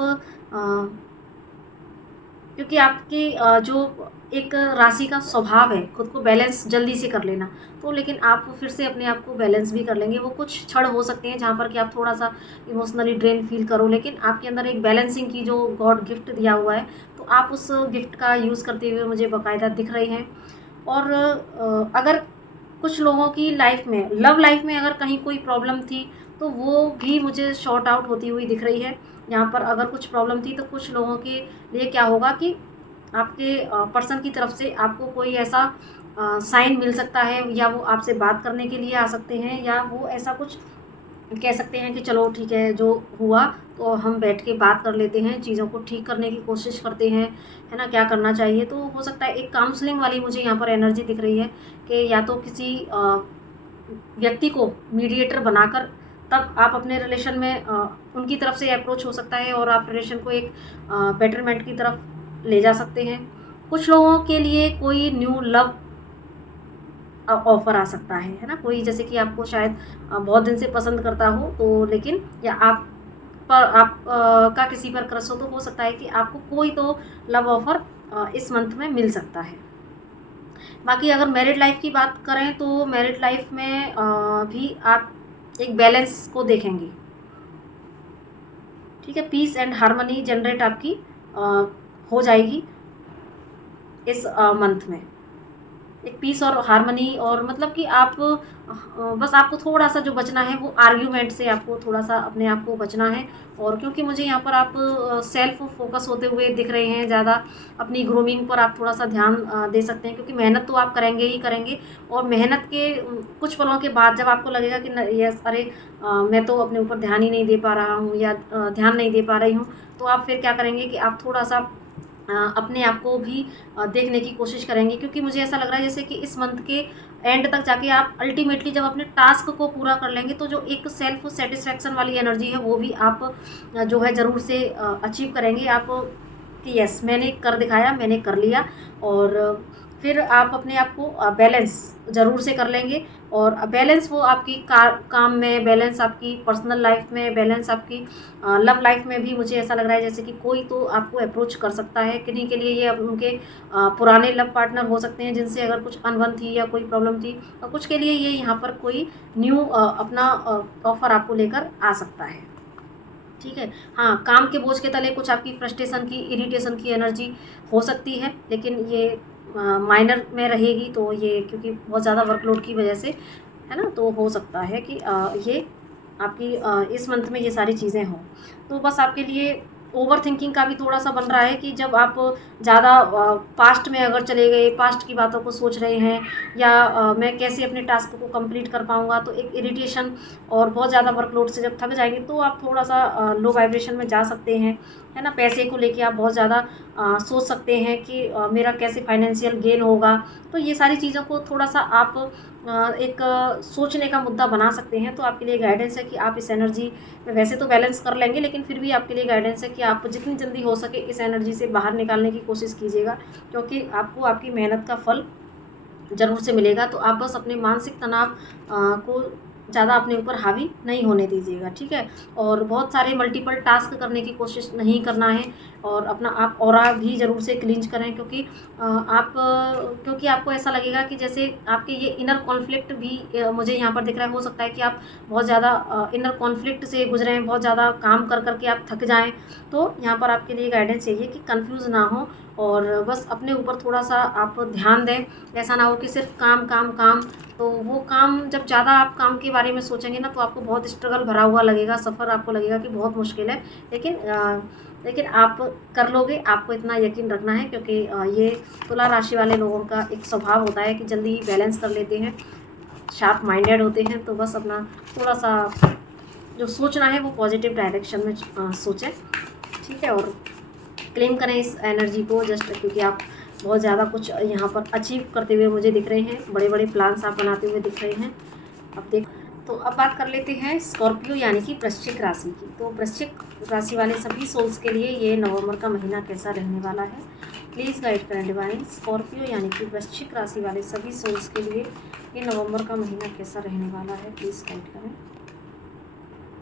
क्योंकि आपकी जो एक राशि का स्वभाव है खुद को बैलेंस जल्दी से कर लेना, तो लेकिन आप फिर से अपने आप को बैलेंस भी कर लेंगे। वो कुछ क्षण हो सकते हैं जहाँ पर कि आप थोड़ा सा इमोशनली ड्रेन फील करो, लेकिन आपके अंदर एक बैलेंसिंग की जो गॉड गिफ्ट दिया हुआ है, तो आप उस गिफ्ट का यूज़ करते हुए मुझे बाकायदा दिख रहे हैं। और अगर कुछ लोगों की लाइफ में, लव लाइफ में अगर कहीं कोई प्रॉब्लम थी, तो वो भी मुझे शॉर्ट आउट होती हुई दिख रही है। यहाँ पर अगर कुछ प्रॉब्लम थी, तो कुछ लोगों के लिए क्या होगा कि आपके पर्सन की तरफ से आपको कोई ऐसा साइन मिल सकता है, या वो आपसे बात करने के लिए आ सकते हैं, या वो ऐसा कुछ कह सकते हैं कि चलो ठीक है, जो हुआ तो हम बैठ के बात कर लेते हैं, चीज़ों को ठीक करने की कोशिश करते हैं, है ना, क्या करना चाहिए। तो हो सकता है एक काउंसलिंग वाली मुझे यहाँ पर एनर्जी दिख रही है कि या तो किसी व्यक्ति को मीडिएटर बनाकर तब आप अपने रिलेशन में उनकी तरफ से अप्रोच हो सकता है, और आप रिलेशन को एक बेटरमेंट की तरफ ले जा सकते हैं। कुछ लोगों के लिए कोई न्यू लव ऑफ़र आ सकता है ना। कोई जैसे कि आपको शायद बहुत दिन से पसंद करता हो, तो लेकिन या आप पर आप का किसी पर क्रश हो, तो हो सकता है कि आपको कोई तो लव ऑफ़र इस मंथ में मिल सकता है। बाकी अगर मैरिड लाइफ की बात करें, तो मैरिड लाइफ में भी आप एक बैलेंस को देखेंगे, ठीक है। पीस एंड हार्मनी जनरेट आपकी हो जाएगी इस मंथ में। एक पीस और हार्मनी, और मतलब कि आप बस आपको थोड़ा सा जो बचना है वो आर्ग्यूमेंट से आपको थोड़ा सा अपने आप को बचना है। और क्योंकि मुझे यहाँ पर आप सेल्फ फोकस होते हुए दिख रहे हैं, ज़्यादा अपनी ग्रूमिंग पर आप थोड़ा सा ध्यान दे सकते हैं, क्योंकि मेहनत तो आप करेंगे ही करेंगे। और मेहनत के कुछ पलों के बाद जब आपको लगेगा कि यस, अरे मैं तो अपने ऊपर ध्यान ही नहीं दे पा रहा हूँ, या ध्यान नहीं दे पा रही हूँ, तो आप फिर क्या करेंगे कि आप थोड़ा सा अपने आप को भी देखने की कोशिश करेंगे। क्योंकि मुझे ऐसा लग रहा है जैसे कि इस मंथ के एंड तक जाके आप अल्टीमेटली जब अपने टास्क को पूरा कर लेंगे, तो जो एक सेल्फ सेटिस्फैक्शन वाली एनर्जी है वो भी आप जो है ज़रूर से अचीव करेंगे। आप कि यस, मैंने कर दिखाया, मैंने कर लिया। और फिर आप अपने आप को बैलेंस ज़रूर से कर लेंगे। और बैलेंस वो आपकी काम में, बैलेंस आपकी पर्सनल लाइफ में, बैलेंस आपकी लव लाइफ में भी मुझे ऐसा लग रहा है जैसे कि कोई तो आपको अप्रोच कर सकता है। किन्हीं के लिए ये अब उनके पुराने लव पार्टनर हो सकते हैं जिनसे अगर कुछ अनबन थी या कोई प्रॉब्लम थी, और कुछ के लिए ये यहाँ पर कोई न्यू अपना ऑफ़र आपको लेकर आ सकता है। ठीक है। हाँ, काम के बोझ के तले कुछ आपकी फ्रस्ट्रेशन की, इरिटेशन की एनर्जी हो सकती है, लेकिन ये माइनर में रहेगी। तो ये क्योंकि बहुत ज़्यादा वर्कलोड की वजह से है ना, तो हो सकता है कि ये आपकी इस मंथ में ये सारी चीज़ें हों। तो बस आपके लिए ओवर थिंकिंग का भी थोड़ा-सा बन रहा है कि जब आप ज़्यादा पास्ट में अगर चले गए, पास्ट की बातों को सोच रहे हैं, या मैं कैसे अपने टास्क को कंप्लीट कर पाऊँगा, तो एक इरिटेशन और बहुत ज़्यादा वर्कलोड से जब थक जाएँगे तो आप थोड़ा-सा लो वाइब्रेशन में जा सकते हैं, है ना? पैसे को लेके आप बहुत ज़्यादा सोच सकते हैं कि मेरा कैसे फाइनेंशियल गेन होगा। तो ये सारी चीज़ों को थोड़ा-सा आप एक सोचने का मुद्दा बना सकते हैं। तो आपके लिए गाइडेंस है कि आप इस एनर्जी में वैसे तो बैलेंस कर लेंगे, लेकिन फिर भी आपके लिए गाइडेंस है कि आप जितनी जल्दी हो सके इस एनर्जी से बाहर निकालने की कोशिश कीजिएगा, क्योंकि आपको आपकी मेहनत का फल ज़रूर से मिलेगा। तो आप बस अपने मानसिक तनाव को ज़्यादा अपने ऊपर हावी नहीं होने दीजिएगा, ठीक है? और बहुत सारे मल्टीपल टास्क करने की कोशिश नहीं करना है, और अपना आप ऑरा भी ज़रूर से क्लींज करें, क्योंकि क्योंकि आपको ऐसा लगेगा कि जैसे आपके ये इनर कॉन्फ्लिक्ट भी मुझे यहाँ पर दिख रहा है। हो सकता है कि आप बहुत ज़्यादा इनर कॉन्फ्लिक्ट से गुजरे हैं, बहुत ज़्यादा काम कर के आप थक जाएँ। तो यहाँ पर आपके लिए गाइडेंस यही है कि कन्फ्यूज़ ना हो, और बस अपने ऊपर थोड़ा-सा आप ध्यान दें। ऐसा ना हो कि सिर्फ़ काम, काम, काम। तो वो काम जब ज़्यादा आप काम के बारे में सोचेंगे ना, तो आपको बहुत स्ट्रगल भरा हुआ लगेगा, सफ़र आपको लगेगा कि बहुत मुश्किल है। लेकिन आप कर लोगे, आपको इतना यकीन रखना है, क्योंकि ये तुला राशि वाले लोगों का एक स्वभाव होता है कि जल्दी ही बैलेंस कर लेते हैं, शार्प माइंडेड होते हैं। तो बस अपना थोड़ा-सा जो सोचना है वो पॉजिटिव डायरेक्शन में सोचें, ठीक है? और क्लेम करें इस एनर्जी को, जस्ट क्योंकि आप बहुत ज़्यादा कुछ यहाँ पर अचीव करते हुए मुझे दिख रहे हैं, बड़े-बड़े प्लान्स आप बनाते हुए दिख रहे हैं। तो अब बात कर लेते हैं स्कॉर्पियो यानी कि वृश्चिक राशि की। तो वृश्चिक राशि वाले सभी सोल्स के लिए ये नवंबर का महीना कैसा रहने वाला है, प्लीज़ गाइड करें डिवाइन। स्कॉर्पियो यानी कि वृश्चिक राशि वाले सभी सोल्स के लिए ये नवंबर का महीना कैसा रहने वाला है, प्लीज़ गाइड करें।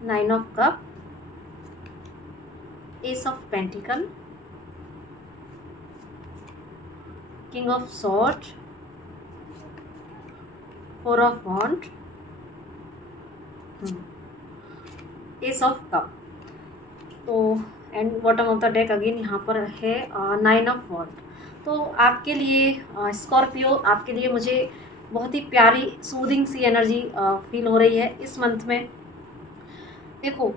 9 of cup, ace of pentacle, king of sword, 4 of wand, ace of cup. तो and bottom of the deck again यहाँ पर है 9 ऑफ वॉन्ड। तो आपके लिए स्कॉर्पियो, आपके लिए मुझे बहुत ही प्यारी सूदिंग सी एनर्जी फील हो रही है इस मंथ में। देखो,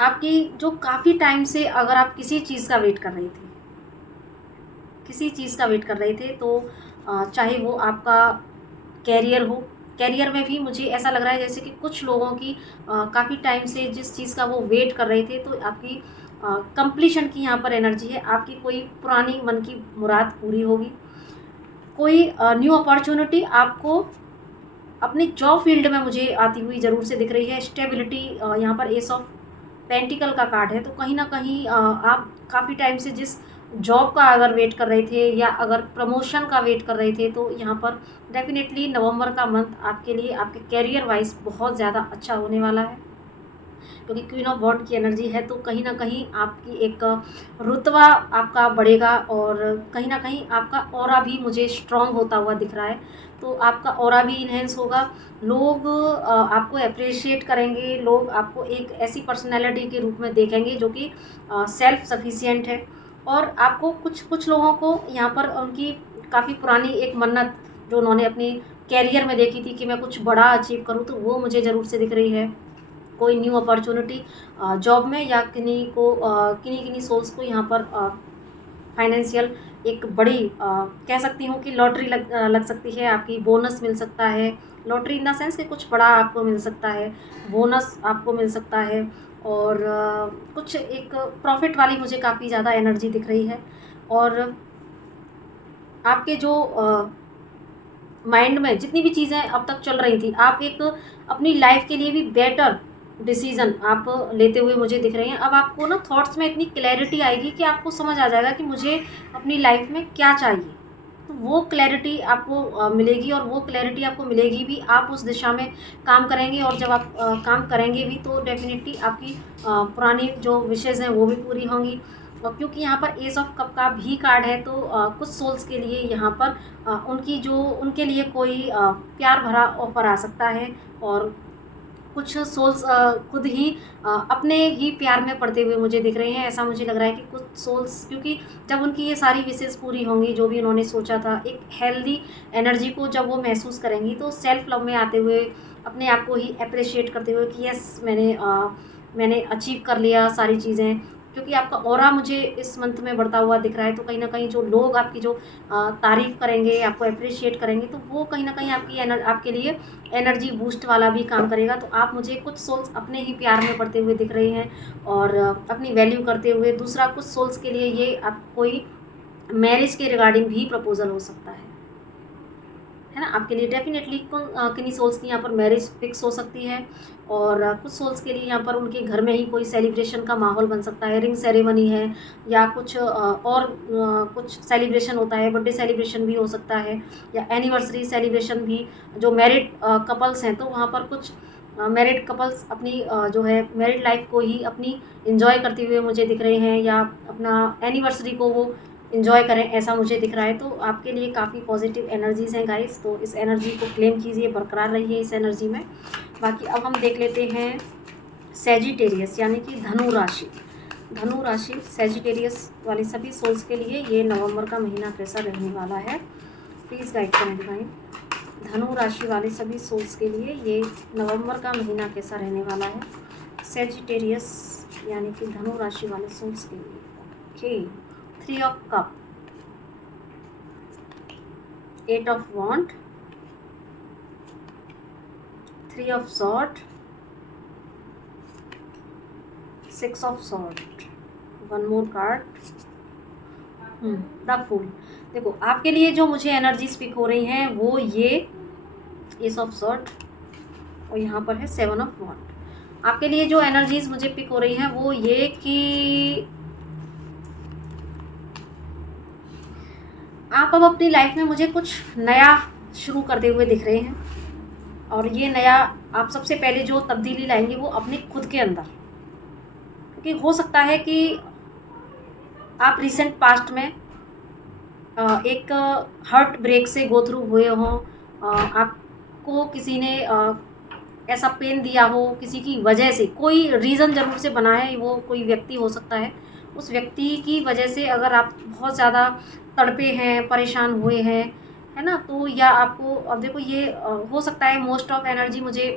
आपकी जो काफ़ी टाइम से अगर आप किसी चीज़ का वेट कर रहे थे, तो चाहे वो आपका कैरियर हो, कैरियर में भी मुझे ऐसा लग रहा है जैसे कि कुछ लोगों की काफ़ी टाइम से जिस चीज़ का वो वेट कर रहे थे, तो आपकी कंप्लीशन की यहाँ पर एनर्जी है। आपकी कोई पुरानी मन की मुराद पूरी होगी, कोई न्यू अपॉर्चुनिटी आपको अपनी जॉब फील्ड में मुझे आती हुई ज़रूर से दिख रही है। स्टेबिलिटी, यहाँ पर एस ऑफ पेंटिकल का कार्ड है। तो कहीं ना कहीं आप काफ़ी टाइम से जिस जॉब का अगर वेट कर रहे थे, या अगर प्रमोशन का वेट कर रहे थे, तो यहाँ पर डेफिनेटली नवंबर का मंथ आपके लिए आपके कैरियर वाइज बहुत ज़्यादा अच्छा होने वाला है, क्योंकि क्वीन ऑफ वॉन्ड की एनर्जी है। तो कहीं ना कहीं आपकी एक रुतबा आपका बढ़ेगा, और कहीं ना कहीं आपका ऑरा भी मुझे स्ट्रॉन्ग होता हुआ दिख रहा है। तो आपका ऑरा भी इन्हेंस होगा, लोग आपको अप्रिशिएट करेंगे, लोग आपको एक ऐसी पर्सनैलिटी के रूप में देखेंगे जो कि सेल्फ सफिशिएंट है। और आपको कुछ लोगों को यहाँ पर उनकी काफ़ी पुरानी एक मन्नत जो उन्होंने अपनी कैरियर में देखी थी कि मैं कुछ बड़ा अचीव करूँ, तो वो मुझे ज़रूर से दिख रही है। कोई न्यू अपॉर्चुनिटी जॉब में, या किन्हीं सोल्स को यहाँ पर फाइनेंशियल एक बड़ी कह सकती हूँ कि लॉटरी लग सकती है, आपकी बोनस मिल सकता है। लॉटरी इन द सेंस कि कुछ बड़ा आपको मिल सकता है, बोनस आपको मिल सकता है, और कुछ एक प्रॉफिट वाली मुझे काफ़ी ज़्यादा एनर्जी दिख रही है। और आपके जो माइंड में जितनी भी चीज़ें अब तक चल रही थी, आप एक अपनी लाइफ के लिए भी बेटर डिसीज़न आप लेते हुए मुझे दिख रहे हैं। अब आपको थॉट्स में इतनी क्लैरिटी आएगी कि आपको समझ आ जाएगा कि मुझे अपनी लाइफ में क्या चाहिए, तो वो क्लैरिटी आपको मिलेगी, और वो क्लैरिटी आपको मिलेगी भी, आप उस दिशा में काम करेंगे। और जब आप काम करेंगे भी तो डेफिनेटली आपकी पुरानी जो विशेज़ हैं वो भी पूरी होंगी। और क्योंकि यहाँ पर एस ऑफ कप का भी कार्ड है, तो कुछ सोल्स के लिए यहाँ पर उनके लिए कोई प्यार भरा ऑफर आ सकता है, और कुछ सोल्स खुद ही अपने ही प्यार में पड़ते हुए मुझे दिख रहे हैं। ऐसा मुझे लग रहा है कि कुछ सोल्स, क्योंकि जब उनकी ये सारी विशेज़ पूरी होंगी, जो भी उन्होंने सोचा था, एक हेल्दी एनर्जी को जब वो महसूस करेंगी, तो सेल्फ लव में आते हुए, अपने आप को ही अप्रिशिएट करते हुए कि यस, मैंने अचीव कर लिया सारी चीज़ें। क्योंकि आपका ऑरा मुझे इस मंथ में बढ़ता हुआ दिख रहा है, तो कहीं न कहीं जो लोग आपकी जो तारीफ़ करेंगे, आपको अप्रिशिएट करेंगे, तो वो कहीं न कहीं आपके लिए एनर्जी बूस्ट वाला भी काम करेगा। तो आप मुझे कुछ सोल्स अपने ही प्यार में पड़ते हुए दिख रहे हैं, और अपनी वैल्यू करते हुए। दूसरा, कुछ सोल्स के लिए ये आप कोई मैरिज के रिगार्डिंग भी प्रपोज़ल हो सकता है ना? आपके लिए डेफिनेटली किन्हीं सोल्स की यहाँ पर मैरिज फिक्स हो सकती है, और कुछ सोल्स के लिए यहाँ पर उनके घर में ही कोई सेलिब्रेशन का माहौल बन सकता है। रिंग सेरेमनी है, या कुछ कुछ सेलिब्रेशन होता है, बर्थडे सेलिब्रेशन भी हो सकता है, या एनिवर्सरी सेलिब्रेशन भी। जो मैरिड कपल्स हैं, तो वहाँ पर कुछ मैरिड कपल्स अपनी जो है मैरिड लाइफ को ही अपनी एंजॉय करते हुए मुझे दिख रहे हैं, या अपना एनिवर्सरी को वो एंजॉय करें, ऐसा मुझे दिख रहा है। तो आपके लिए काफ़ी पॉजिटिव एनर्जीज़ हैं गाइस, तो इस एनर्जी को क्लेम कीजिए, बरकरार रहिए इस एनर्जी में। बाकी अब हम देख लेते हैं सैजिटेरियस, यानी कि धनु राशि। धनु राशि सैजिटेरियस वाले सभी सोल्स के लिए ये नवंबर का महीना कैसा रहने वाला है, प्लीज़ गाइड करें डिवाइन। धनु राशि वाले सभी सोल्स के लिए ये नवंबर का महीना कैसा रहने वाला है, सैजिटेरियस यानी कि धनु राशि वाले सोल्स के लिए। Okay, 3 of cup, 8 of wand, 3 of sword, 6 of sword, one more card, the fool. देखो, आपके लिए जो मुझे एनर्जी स्पीक हो रही हैं वो ये एस ऑफ सॉर्ड, और यहाँ पर है 7 ऑफ वॉन्ड। आपके लिए जो एनर्जीज मुझे पिक हो रही हैं वो ये कि आप अब अपनी लाइफ में मुझे कुछ नया शुरू करते हुए दिख रहे हैं, और ये नया आप सबसे पहले जो तब्दीली लाएंगे वो अपने खुद के अंदर। क्योंकि हो सकता है कि आप रिसेंट पास्ट में एक हार्ट ब्रेक से गो थ्रू हुए हों, आपको किसी ने ऐसा पेन दिया हो, किसी की वजह से, कोई रीज़न ज़रूर से बना है, वो कोई व्यक्ति हो सकता है। उस व्यक्ति की वजह से अगर आप बहुत ज़्यादा तड़पे हैं, परेशान हुए हैं, है ना, तो या आपको, अब देखो ये हो सकता है मोस्ट ऑफ एनर्जी मुझे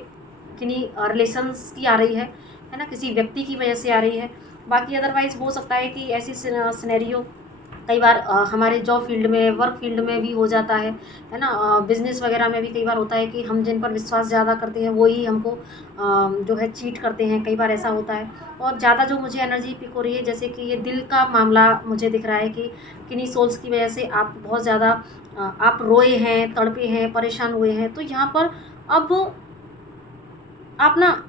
किन्हीं रिलेशंस की आ रही है ना, किसी व्यक्ति की वजह से आ रही है। बाकी अदरवाइज़ हो सकता है कि ऐसी सिनेरियो कई बार हमारे जॉब फील्ड में, वर्क फील्ड में भी हो जाता है ना, बिज़नेस वगैरह में भी कई बार होता है कि हम जिन पर विश्वास ज़्यादा करते हैं वो ही हमको जो है चीट करते हैं, कई बार ऐसा होता है। और ज़्यादा जो मुझे एनर्जी पिक हो रही है, जैसे कि ये दिल का मामला मुझे दिख रहा है कि किन्हीं सोल्स की वजह से आप बहुत ज़्यादा आप रोए हैं, तड़पे हैं, परेशान हुए हैं। तो यहाँ पर अब आप ना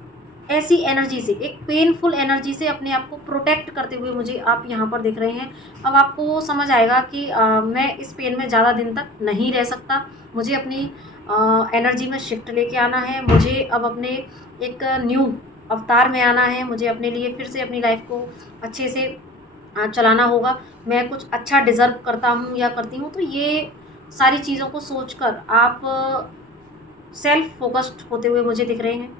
ऐसी एनर्जी से, एक पेनफुल एनर्जी से अपने आप को प्रोटेक्ट करते हुए मुझे आप यहाँ पर दिख रहे हैं। अब आपको वो समझ आएगा कि मैं इस पेन में ज़्यादा दिन तक नहीं रह सकता, मुझे अपनी एनर्जी में शिफ्ट लेके आना है, मुझे अब अपने एक न्यू अवतार में आना है, मुझे अपने लिए फिर से अपनी लाइफ को अच्छे से चलाना होगा, मैं कुछ अच्छा डिज़र्व करता हूँ या करती हूँ। तो ये सारी चीज़ों को सोचकर आप सेल्फ फोकस्ड होते हुए मुझे दिख रहे हैं।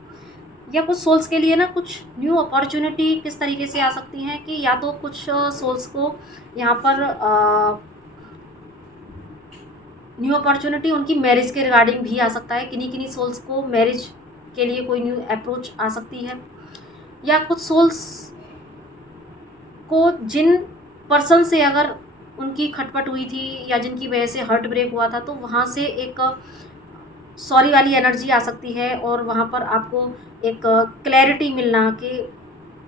या कुछ सोल्स के लिए ना कुछ न्यू अपॉर्चुनिटी किस तरीके से आ सकती हैं कि या तो कुछ सोल्स को यहाँ पर न्यू अपॉर्चुनिटी उनकी मैरिज के रिगार्डिंग भी आ सकता है, किन्हीं सोल्स को मैरिज के लिए कोई न्यू अप्रोच आ सकती है। या कुछ सोल्स को जिन पर्सन से अगर उनकी खटपट हुई थी या जिनकी वजह से हार्ट ब्रेक हुआ था, तो वहाँ से एक सॉरी वाली एनर्जी आ सकती है, और वहाँ पर आपको एक क्लैरिटी मिलना कि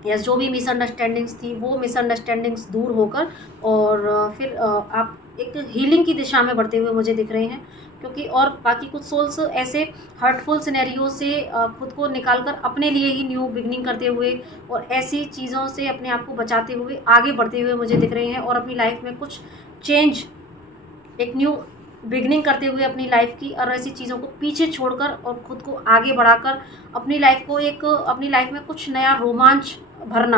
या जो भी मिसअंडरस्टैंडिंग्स थी वो मिसअंडरस्टैंडिंग्स दूर होकर, और फिर आप एक हीलिंग की दिशा में बढ़ते हुए मुझे दिख रहे हैं। क्योंकि और बाकी कुछ सोल्स ऐसे हर्टफुल सिनेरियो से खुद को निकाल कर अपने लिए ही न्यू बिगनिंग करते हुए और ऐसी चीज़ों से अपने आप को बचाते हुए आगे बढ़ते हुए मुझे दिख रहे हैं, और अपनी लाइफ में कुछ चेंज, एक न्यू बिगनिंग करते हुए अपनी लाइफ की, और ऐसी चीज़ों को पीछे छोड़कर और खुद को आगे बढ़ाकर अपनी लाइफ को अपनी लाइफ में कुछ नया रोमांच भरना,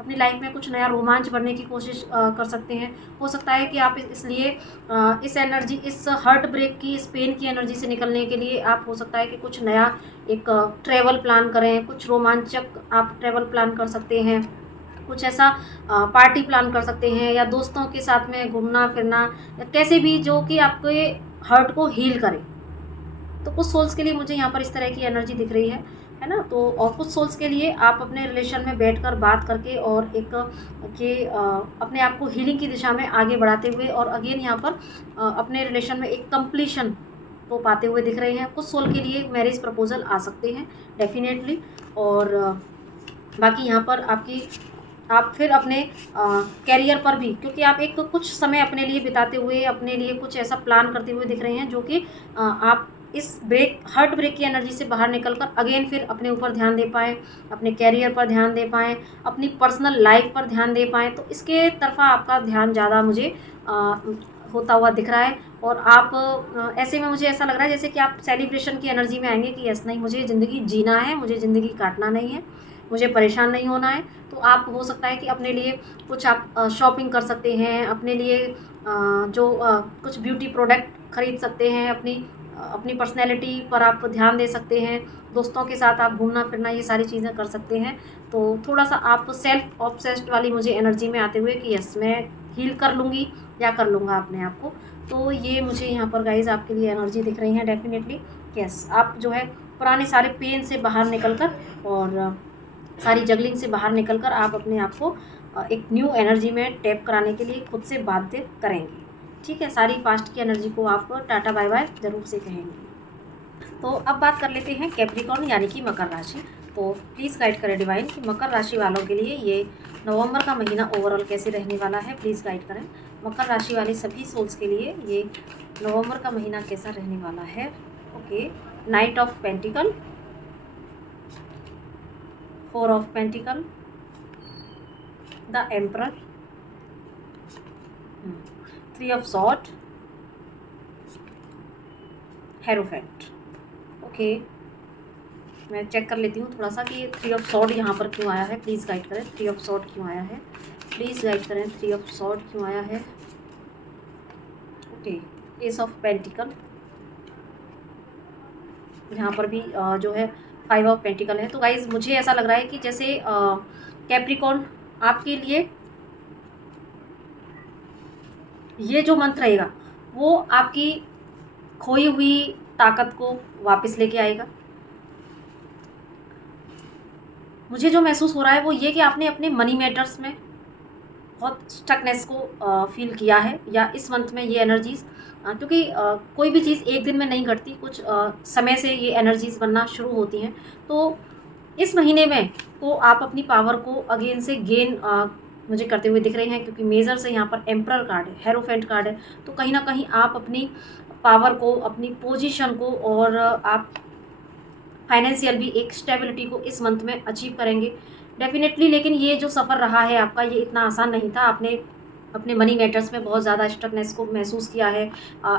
अपनी लाइफ में कुछ नया रोमांच भरने की कोशिश कर सकते हैं। हो सकता है कि आप इसलिए इस एनर्जी, इस हार्ट ब्रेक की, इस पेन की एनर्जी से निकलने के लिए आप, हो सकता है कि कुछ नया एक ट्रैवल प्लान करें, कुछ रोमांचक आप ट्रैवल प्लान कर सकते हैं, कुछ ऐसा पार्टी प्लान कर सकते हैं, या दोस्तों के साथ में घूमना फिरना, या कैसे भी जो कि आपके हर्ट को हील करे। तो कुछ सोल्स के लिए मुझे यहाँ पर इस तरह की एनर्जी दिख रही है ना। तो और कुछ सोल्स के लिए आप अपने रिलेशन में बैठकर बात करके और एक अपने आप को हीलिंग की दिशा में आगे बढ़ाते हुए, और अगेन यहाँ पर अपने रिलेशन में एक कंप्लीशन को पाते हुए दिख रहे हैं। कुछ सोल के लिए मैरिज प्रपोजल आ सकते हैं डेफिनेटली। और बाकी यहाँ पर आप फिर अपने कैरियर पर भी, क्योंकि आप एक कुछ समय अपने लिए बिताते हुए, अपने लिए कुछ ऐसा प्लान करते हुए दिख रहे हैं जो कि आप इस हार्ट ब्रेक की एनर्जी से बाहर निकलकर अगेन फिर अपने ऊपर ध्यान दे पाएँ, अपने कैरियर पर ध्यान दे पाएँ, अपनी पर्सनल लाइफ पर ध्यान दे पाएँ। तो इसके तरफा आपका ध्यान ज़्यादा मुझे होता हुआ दिख रहा है। और आप ऐसे में मुझे ऐसा लग रहा है जैसे कि आप सेलिब्रेशन की एनर्जी में आएंगे कि यस, नहीं, मुझे ज़िंदगी जीना है, मुझे ज़िंदगी काटना नहीं है, मुझे परेशान नहीं होना है। तो आप, हो सकता है कि अपने लिए कुछ आप शॉपिंग कर सकते हैं, अपने लिए कुछ ब्यूटी प्रोडक्ट खरीद सकते हैं, अपनी पर्सनैलिटी पर आप ध्यान दे सकते हैं, दोस्तों के साथ आप घूमना फिरना, ये सारी चीज़ें कर सकते हैं। तो थोड़ा सा आप सेल्फ ऑब्सेस्ड वाली मुझे एनर्जी में आते हुए कि यस, मैं हील कर लूँगी या कर लूँगा अपने आप को। तो ये मुझे यहाँ पर गाइज आपके लिए एनर्जी दिख रही है डेफिनेटली। यस, आप जो है पुराने सारे पेन से बाहर निकल कर और सारी जगलिंग से बाहर निकलकर आप अपने आप को एक न्यू एनर्जी में टैप कराने के लिए खुद से बाध्य करेंगे। ठीक है, सारी पास्ट की एनर्जी को आप टाटा बाय बाय ज़रूर से कहेंगे। तो अब बात कर लेते हैं कैप्रिकॉर्न यानी कि मकर राशि। तो प्लीज़ गाइड करें डिवाइन कि मकर राशि वालों के लिए ये नवंबर का महीना ओवरऑल कैसे रहने वाला है। प्लीज़ गाइड करें मकर राशि वाले सभी सोल्स के लिए ये नवंबर का महीना कैसा रहने वाला है। Okay, night of pentacle, 4 of Pentacle, the Emperor, 3 of Swords, Hierophant। Okay, मैं चेक कर लेती हूँ थोड़ा सा कि 3 of Swords यहाँ पर क्यों आया है। प्लीज़ गाइड करें 3 of Swords क्यों आया है। प्लीज़ गाइड करें 3 of Swords क्यों आया है। ओके, Ace of Pentacle, यहाँ पर भी जो है 5 ऑफ पेंटिकल है। तो गाइज मुझे ऐसा लग रहा है कि जैसे कैप्रिकॉर्न आपके लिए ये जो मंथ रहेगा वो आपकी खोई हुई ताकत को वापस लेके आएगा। मुझे जो महसूस हो रहा है वो ये कि आपने अपने मनी मैटर्स में बहुत स्टकनेस को फील किया है, या इस मंथ में ये एनर्जीज़, क्योंकि कोई भी चीज़ एक दिन में नहीं घटती, कुछ समय से ये एनर्जीज़ बनना शुरू होती हैं। तो इस महीने में तो आप अपनी पावर को अगेन से गेन मुझे करते हुए दिख रहे हैं, क्योंकि मेजर से यहाँ पर एम्परर कार्ड है, हेरोफेंट कार्ड है। तो कहीं ना कहीं आप अपनी पावर को, अपनी पोजीशन को, और आप फाइनेंशियल भी एक स्टेबिलिटी को इस मंथ में अचीव करेंगे डेफिनेटली। लेकिन ये जो सफ़र रहा है आपका, ये इतना आसान नहीं था। आपने अपने मनी मैटर्स में बहुत ज़्यादा स्ट्रकनेस को महसूस किया है।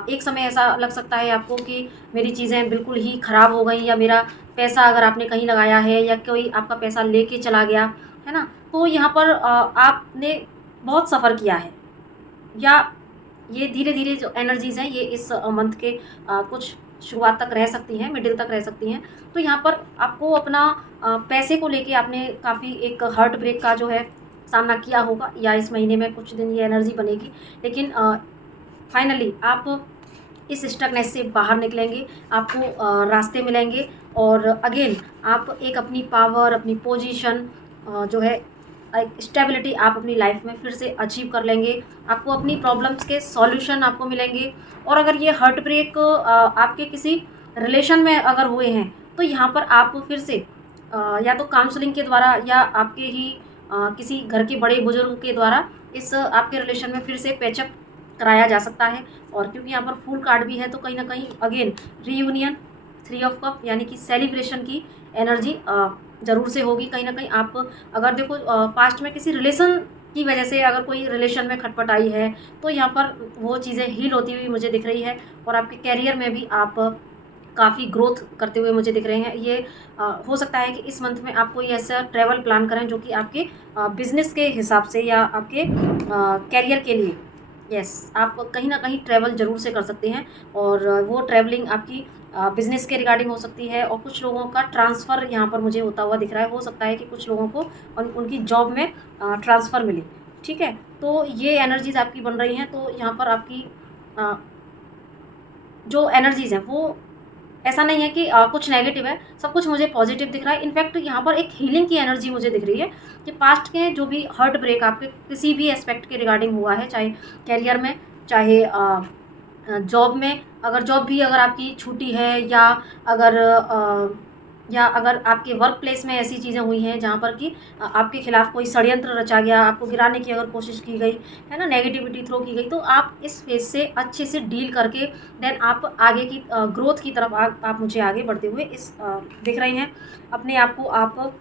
एक समय ऐसा लग सकता है आपको कि मेरी चीज़ें बिल्कुल ही ख़राब हो गई, या मेरा पैसा अगर आपने कहीं लगाया है, या कोई आपका पैसा लेके चला गया है ना। तो यहाँ पर आपने बहुत सफ़र किया है, या ये धीरे धीरे जो एनर्जीज़ हैं ये इस मंथ के कुछ शुरुआत तक रह सकती हैं, मिडिल तक रह सकती हैं। तो यहाँ पर आपको अपना पैसे को लेके आपने काफ़ी एक हार्ट ब्रेक का जो है सामना किया होगा, या इस महीने में कुछ दिन ये एनर्जी बनेगी। लेकिन फाइनली आप इस स्टकनेस से बाहर निकलेंगे, आपको रास्ते मिलेंगे, और अगेन आप एक अपनी पावर, अपनी पोजीशन जो है, एक स्टेबिलिटी आप अपनी लाइफ में फिर से अचीव कर लेंगे। आपको अपनी प्रॉब्लम्स के सॉल्यूशन आपको मिलेंगे। और अगर ये हार्ट ब्रेक आपके किसी रिलेशन में अगर हुए हैं, तो यहाँ पर आप फिर से या तो काउंसलिंग के द्वारा, या आपके ही किसी घर के बड़े बुजुर्ग के द्वारा इस आपके रिलेशन में फिर से पैचअप कराया जा सकता है। और क्योंकि यहाँ पर फुल कार्ड भी है, तो कहीं ना कहीं अगेन रीयूनियन, 3 ऑफ कप यानी कि सेलिब्रेशन की एनर्जी ज़रूर से होगी। कहीं ना कहीं आप अगर देखो पास्ट में किसी रिलेशन की वजह से अगर कोई रिलेशन में खटपट आई है तो यहाँ पर वो चीज़ें हील होती हुई मुझे दिख रही है। और आपके कैरियर में भी आप काफ़ी ग्रोथ करते हुए मुझे दिख रहे हैं। ये हो सकता है कि इस मंथ में आप कोई ऐसा ट्रैवल प्लान करें जो कि आपके बिजनेस के हिसाब से या आपके कैरियर के लिए, यस, आप कहीं ना कहीं ट्रैवल ज़रूर से कर सकते हैं। और वो ट्रैवलिंग आपकी बिजनेस के रिगार्डिंग हो सकती है। और कुछ लोगों का ट्रांसफ़र यहाँ पर मुझे होता हुआ दिख रहा है। हो सकता है कि कुछ लोगों को उनकी जॉब में ट्रांसफ़र मिले, ठीक है। तो ये एनर्जीज़ आपकी बन रही हैं। तो यहाँ पर आपकी जो एनर्जीज़ हैं वो ऐसा नहीं है कि कुछ नेगेटिव है, सब कुछ मुझे पॉजिटिव दिख रहा है। इनफैक्ट यहाँ पर एक हीलिंग की एनर्जी मुझे दिख रही है कि पास्ट के जो भी हर्ट ब्रेक आपके किसी भी एस्पेक्ट के रिगार्डिंग हुआ है, चाहे कैरियर में, चाहे जॉब में, अगर जॉब भी अगर आपकी छूटी है, या अगर आपके वर्क प्लेस में ऐसी चीज़ें हुई हैं जहाँ पर कि आपके खिलाफ कोई षड्यंत्र रचा गया, आपको गिराने की अगर कोशिश की गई है ना, नेगेटिविटी थ्रो की गई, तो आप इस फेज से अच्छे से डील करके देन आप आगे की ग्रोथ की तरफ आप मुझे आगे बढ़ते हुए दिख रहे हैं। अपने आप को आप,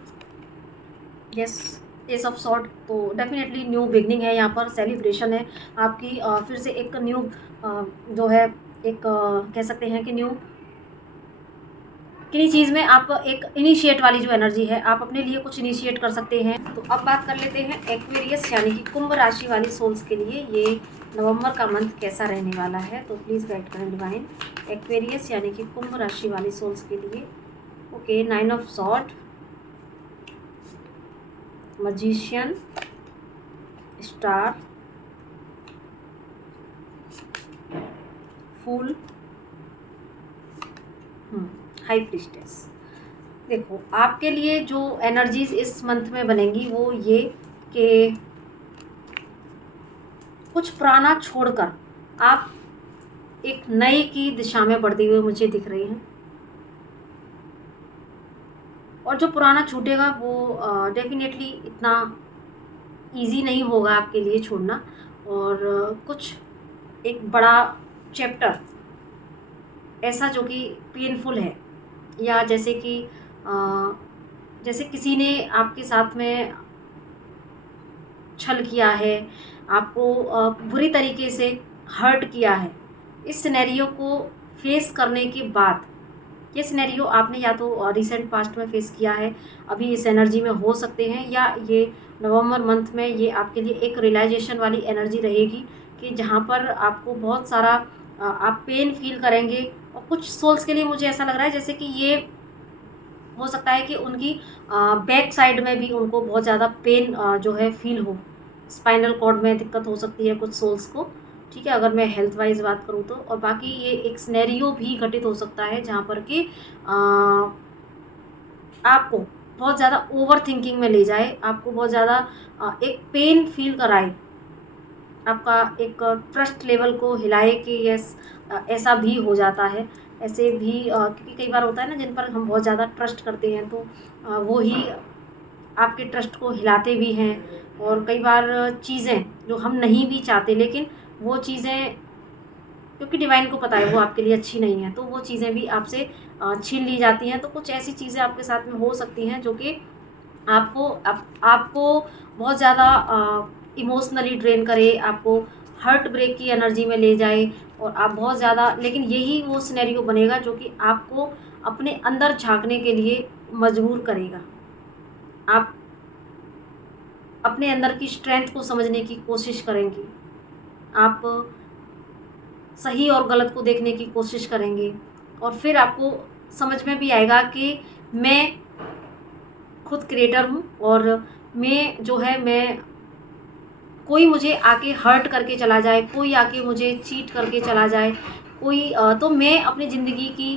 यस, एस ऑफ सॉर्ट, तो डेफिनेटली न्यू बिगनिंग है, यहाँ पर सेलिब्रेशन है आपकी। फिर से एक न्यू जो है, एक कह सकते हैं कि न्यू किसी चीज़ में आप एक इनिशिएट वाली जो एनर्जी है, आप अपने लिए कुछ इनिशिएट कर सकते हैं। तो अब बात कर लेते हैं एक्वेरियस यानी कि कुंभ राशि वाली सोल्स के लिए ये नवंबर का मंथ कैसा रहने वाला है। तो प्लीज़ गाइड करें डिवाइन, एक्वेरियस यानी कि कुंभ राशि वाली सोल्स के लिए। Okay, 9 of sword, magician, star, fool, high priestess. देखो, आपके लिए जो एनर्जीज इस मंथ में बनेंगी वो ये कि कुछ पुराना छोड़कर आप एक नए की दिशा में बढ़ते हुए मुझे दिख रही हैं। और जो पुराना छूटेगा वो डेफिनेटली इतना इजी नहीं होगा आपके लिए छोड़ना। और कुछ एक बड़ा चैप्टर ऐसा जो कि पेनफुल है, या जैसे कि जैसे किसी ने आपके साथ में छल किया है, आपको बुरी तरीके से हर्ट किया है, इस सिनेरियो को फेस करने के बाद, ये सिनेरियो आपने या तो रिसेंट पास्ट में फेस किया है, अभी इस एनर्जी में हो सकते हैं, या ये नवंबर मंथ में ये आपके लिए एक रियलाइजेशन वाली एनर्जी रहेगी कि जहाँ पर आपको बहुत सारा आप पेन फील करेंगे। और कुछ सोल्स के लिए मुझे ऐसा लग रहा है जैसे कि ये हो सकता है कि उनकी बैक साइड में भी उनको बहुत ज़्यादा पेन जो है फील हो, स्पाइनल कॉर्ड में दिक्कत हो सकती है कुछ सोल्स को, ठीक है, अगर मैं हेल्थ वाइज बात करूँ तो। और बाकी ये एक सिनेरियो भी घटित हो सकता है जहाँ पर कि आपको बहुत ज़्यादा ओवर थिंकिंग में ले जाए, आपको बहुत ज़्यादा एक पेन फील कराए, आपका एक ट्रस्ट लेवल को हिलाए कि यस, ऐसा भी हो जाता है। ऐसे भी क्योंकि कई बार होता है ना, जिन पर हम बहुत ज़्यादा ट्रस्ट करते हैं तो वो ही आपके ट्रस्ट को हिलाते भी हैं। और कई बार चीज़ें जो हम नहीं भी चाहते, लेकिन वो चीज़ें क्योंकि डिवाइन को पता है वो आपके लिए अच्छी नहीं है, तो वो चीज़ें भी आपसे छीन ली जाती हैं। तो कुछ ऐसी चीज़ें आपके साथ में हो सकती हैं जो कि आपको बहुत ज़्यादा इमोशनली ड्रेन करे, आपको हार्ट ब्रेक की एनर्जी में ले जाए, और आप बहुत ज़्यादा, लेकिन यही वो सिनेरियो बनेगा जो कि आपको अपने अंदर झांकने के लिए मजबूर करेगा। आप अपने अंदर की स्ट्रेंथ को समझने की कोशिश करेंगे, आप सही और गलत को देखने की कोशिश करेंगे, और फिर आपको समझ में भी आएगा कि मैं खुद क्रिएटर हूँ, और मैं जो है, मैं कोई मुझे आके हर्ट करके चला जाए, कोई आके मुझे चीट करके चला जाए, कोई तो मैं अपनी ज़िंदगी की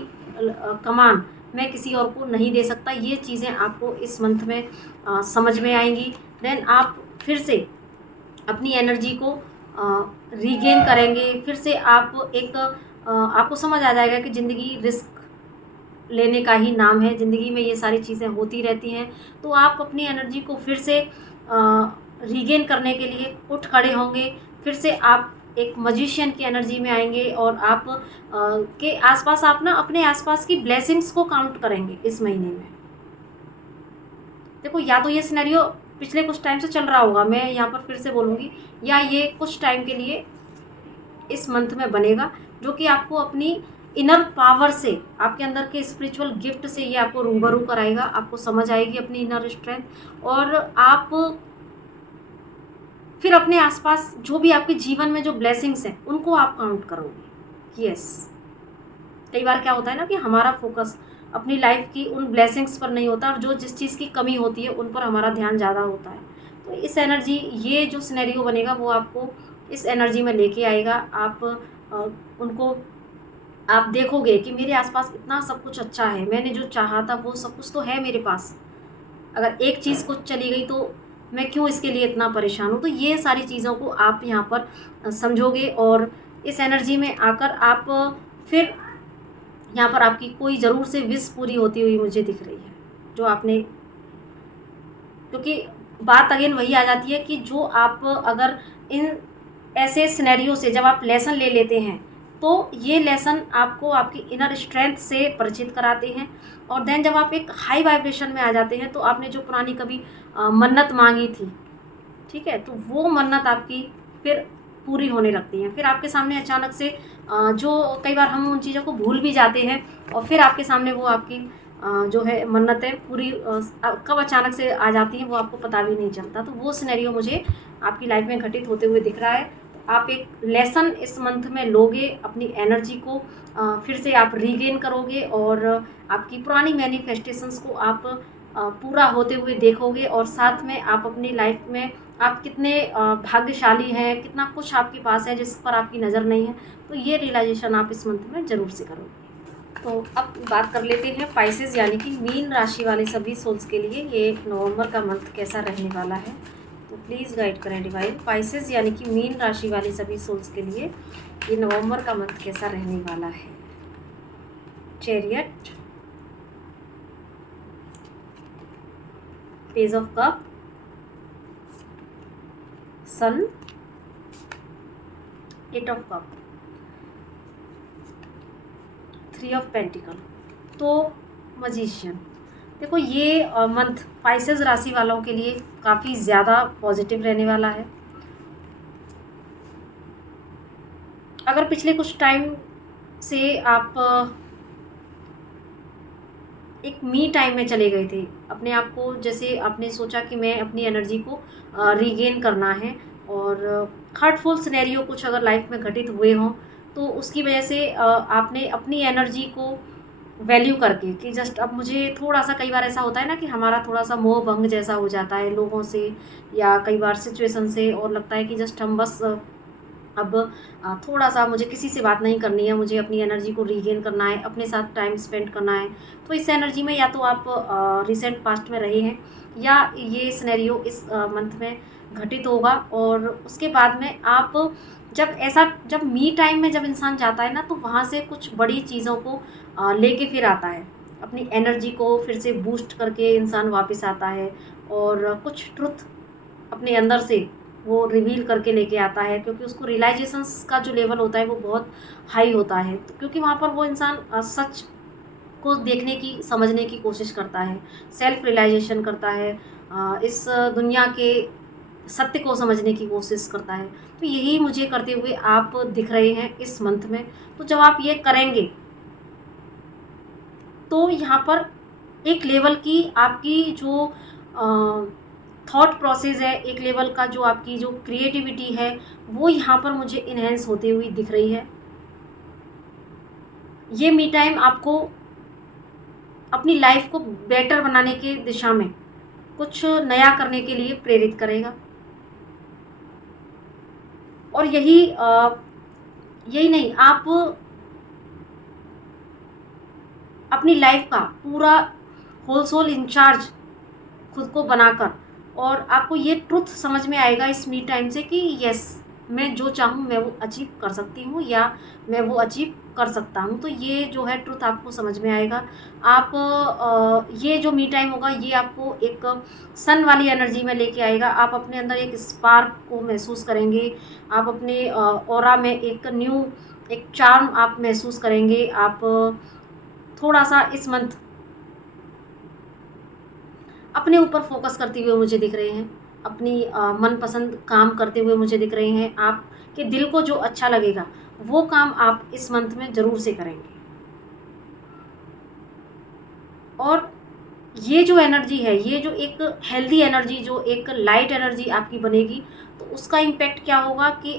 कमान मैं किसी और को नहीं दे सकता। ये चीज़ें आपको इस मंथ में समझ में आएंगी। देन आप फिर से अपनी एनर्जी को रीगेन करेंगे, फिर से आप एक आपको समझ आ जाएगा कि ज़िंदगी रिस्क लेने का ही नाम है, ज़िंदगी में ये सारी चीज़ें होती रहती हैं। तो आप अपनी एनर्जी को फिर से रीगेन करने के लिए उठ खड़े होंगे, फिर से आप एक मैजिशियन की एनर्जी में आएंगे, और आप के आसपास आप ना अपने आसपास की ब्लेसिंग्स को काउंट करेंगे इस महीने में। देखो, या तो ये सिनेरियो पिछले कुछ टाइम से चल रहा होगा, मैं यहाँ पर फिर से बोलूँगी, या ये कुछ टाइम के लिए इस मंथ में बनेगा, जो कि आपको अपनी इनर पावर से, आपके अंदर के स्पिरिचुअल गिफ्ट से ये आपको रूबरू कराएगा। आपको समझ आएगी अपनी इनर स्ट्रेंथ, और आप फिर अपने आसपास जो भी आपके जीवन में जो ब्लेसिंग्स हैं उनको आप काउंट करोगे। यस, कई बार क्या होता है ना कि हमारा फोकस अपनी लाइफ की उन ब्लेसिंग्स पर नहीं होता, और जो जिस चीज़ की कमी होती है उन पर हमारा ध्यान ज़्यादा होता है। तो इस एनर्जी, ये जो सिनेरियो बनेगा वो आपको इस एनर्जी में लेके आएगा। आप उनको आप देखोगे कि मेरे आसपास इतना सब कुछ अच्छा है, मैंने जो चाहा था वो सब कुछ तो है मेरे पास, अगर एक चीज़ कुछ चली गई तो मैं क्यों इसके लिए इतना परेशान हूँ। तो ये सारी चीज़ों को आप यहाँ पर समझोगे, और इस एनर्जी में आकर आप फिर यहाँ पर आपकी कोई ज़रूर से विश पूरी होती हुई मुझे दिख रही है, जो आपने, क्योंकि बात अगेन वही आ जाती है कि जो आप अगर इन ऐसे सिनेरियो से जब आप लेसन ले लेते हैं, तो ये लेसन आपको आपकी इनर स्ट्रेंथ से परिचित कराते हैं। और देन जब आप एक हाई वाइब्रेशन में आ जाते हैं, तो आपने जो पुरानी कभी मन्नत मांगी थी, ठीक है, तो वो मन्नत आपकी फिर पूरी होने लगती हैं। फिर आपके सामने अचानक से जो कई बार हम उन चीज़ों को भूल भी जाते हैं, और फिर आपके सामने वो आपकी जो है मन्नतें पूरी कब अचानक से आ जाती हैं वो आपको पता भी नहीं चलता। तो वो सिनेरियो मुझे आपकी लाइफ में घटित होते हुए दिख रहा है। तो आप एक लेसन इस मंथ में लोगे, अपनी एनर्जी को फिर से आप रीगेन करोगे, और आपकी पुरानी मैनिफेस्टेशंस को आप पूरा होते हुए देखोगे, और साथ में आप अपनी लाइफ में आप कितने भाग्यशाली हैं, कितना कुछ आपके पास है जिस पर आपकी नज़र नहीं है। तो ये रियलाइजेशन आप इस मंथ में ज़रूर से करोगे। तो अब बात कर लेते हैं पाइसेस यानी कि मीन राशि वाले सभी सोल्स के लिए ये नवंबर का मंथ कैसा रहने वाला है। तो प्लीज़ गाइड करें डिवाइन, पाइसेस यानी कि मीन राशि वाले सभी सोल्स के लिए ये नवंबर का मंथ कैसा रहने वाला है। Chariot, page of cup, sun, eight of cup, three of pentacle, तो मजिशियन। देखो ये मंथ पाइसेस राशि वालों के लिए काफ़ी ज़्यादा पॉजिटिव रहने वाला है। अगर पिछले कुछ टाइम से आप एक मी टाइम में चले गए थे, अपने आप को, जैसे आपने सोचा कि मैं अपनी एनर्जी को रीगेन करना है, और हर्टफुल सिनेरियो कुछ अगर लाइफ में घटित हुए हों, तो उसकी वजह से आपने अपनी एनर्जी को वैल्यू करके कि जस्ट अब मुझे थोड़ा सा, कई बार ऐसा होता है ना कि हमारा थोड़ा सा मोह भंग जैसा हो जाता है लोगों से या कई बार सिचुएशन से, और लगता है कि जस्ट हम बस अब थोड़ा सा मुझे किसी से बात नहीं करनी है, मुझे अपनी एनर्जी को रीगेन करना है, अपने साथ टाइम स्पेंड करना है। तो इस एनर्जी में या तो आप रिसेंट पास्ट में रहे हैं, या ये सिनेरियो इस मंथ में घटित होगा। और उसके बाद में आप जब मी टाइम में जब इंसान जाता है ना, तो वहाँ से कुछ बड़ी चीज़ों को लेके फिर आता है, अपनी एनर्जी को फिर से बूस्ट करके इंसान वापस आता है, और कुछ ट्रुथ अपने अंदर से वो रिवील करके लेके आता है, क्योंकि उसको रियलाइजेशंस का जो लेवल होता है वो बहुत हाई होता है। तो क्योंकि वहाँ पर वो इंसान सच को देखने की, समझने की कोशिश करता है, सेल्फ रियलाइजेशन करता है, इस दुनिया के सत्य को समझने की कोशिश करता है। तो यही मुझे करते हुए आप दिख रहे हैं इस मंथ में। तो जब आप ये करेंगे, तो यहाँ पर एक लेवल की आपकी जो थॉट प्रोसेस है, एक लेवल का जो आपकी जो क्रिएटिविटी है, वो यहाँ पर मुझे इन्हेंस होते हुई दिख रही है। ये मी टाइम आपको अपनी लाइफ को बेटर बनाने के दिशा में कुछ नया करने के लिए प्रेरित करेगा। और यही नहीं, आप अपनी लाइफ का पूरा होल सोल इंचार्ज खुद को बनाकर, और आपको ये ट्रुथ समझ में आएगा इस मी टाइम से कि यस, मैं जो चाहूँ मैं वो अचीव कर सकती हूँ, या मैं वो अचीव कर सकता हूँ। तो ये जो है ट्रुथ आपको समझ में आएगा। आप ये जो मी टाइम होगा ये आपको एक सन वाली एनर्जी में लेके आएगा। आप अपने अंदर एक स्पार्क को महसूस करेंगे, आप अपने ऑरा में एक चार्म आप महसूस करेंगे। आप थोड़ा सा इस मंथ अपने ऊपर फोकस करते हुए मुझे दिख रहे हैं, अपनी मनपसंद काम करते हुए मुझे दिख रहे हैं। आपके दिल को जो अच्छा लगेगा वो काम आप इस मंथ में ज़रूर से करेंगे। और ये जो एनर्जी है, ये जो एक हेल्दी एनर्जी, जो एक लाइट एनर्जी आपकी बनेगी, तो उसका इम्पैक्ट क्या होगा कि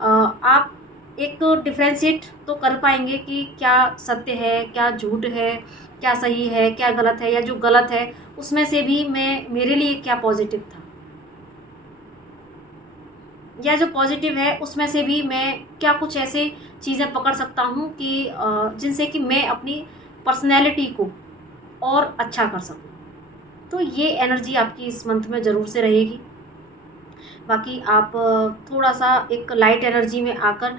आप एक तो डिफ्रेंशिएट तो कर पाएंगे कि क्या सत्य है, क्या झूठ है, क्या सही है, क्या गलत है, या जो गलत है उसमें से भी मेरे लिए क्या पॉजिटिव था, या जो पॉजिटिव है उसमें से भी मैं क्या कुछ ऐसे चीज़ें पकड़ सकता हूँ कि जिनसे कि मैं अपनी पर्सनैलिटी को और अच्छा कर सकूँ। तो ये एनर्जी आपकी इस मंथ में ज़रूर से रहेगी। बाकी आप थोड़ा सा एक लाइट एनर्जी में आकर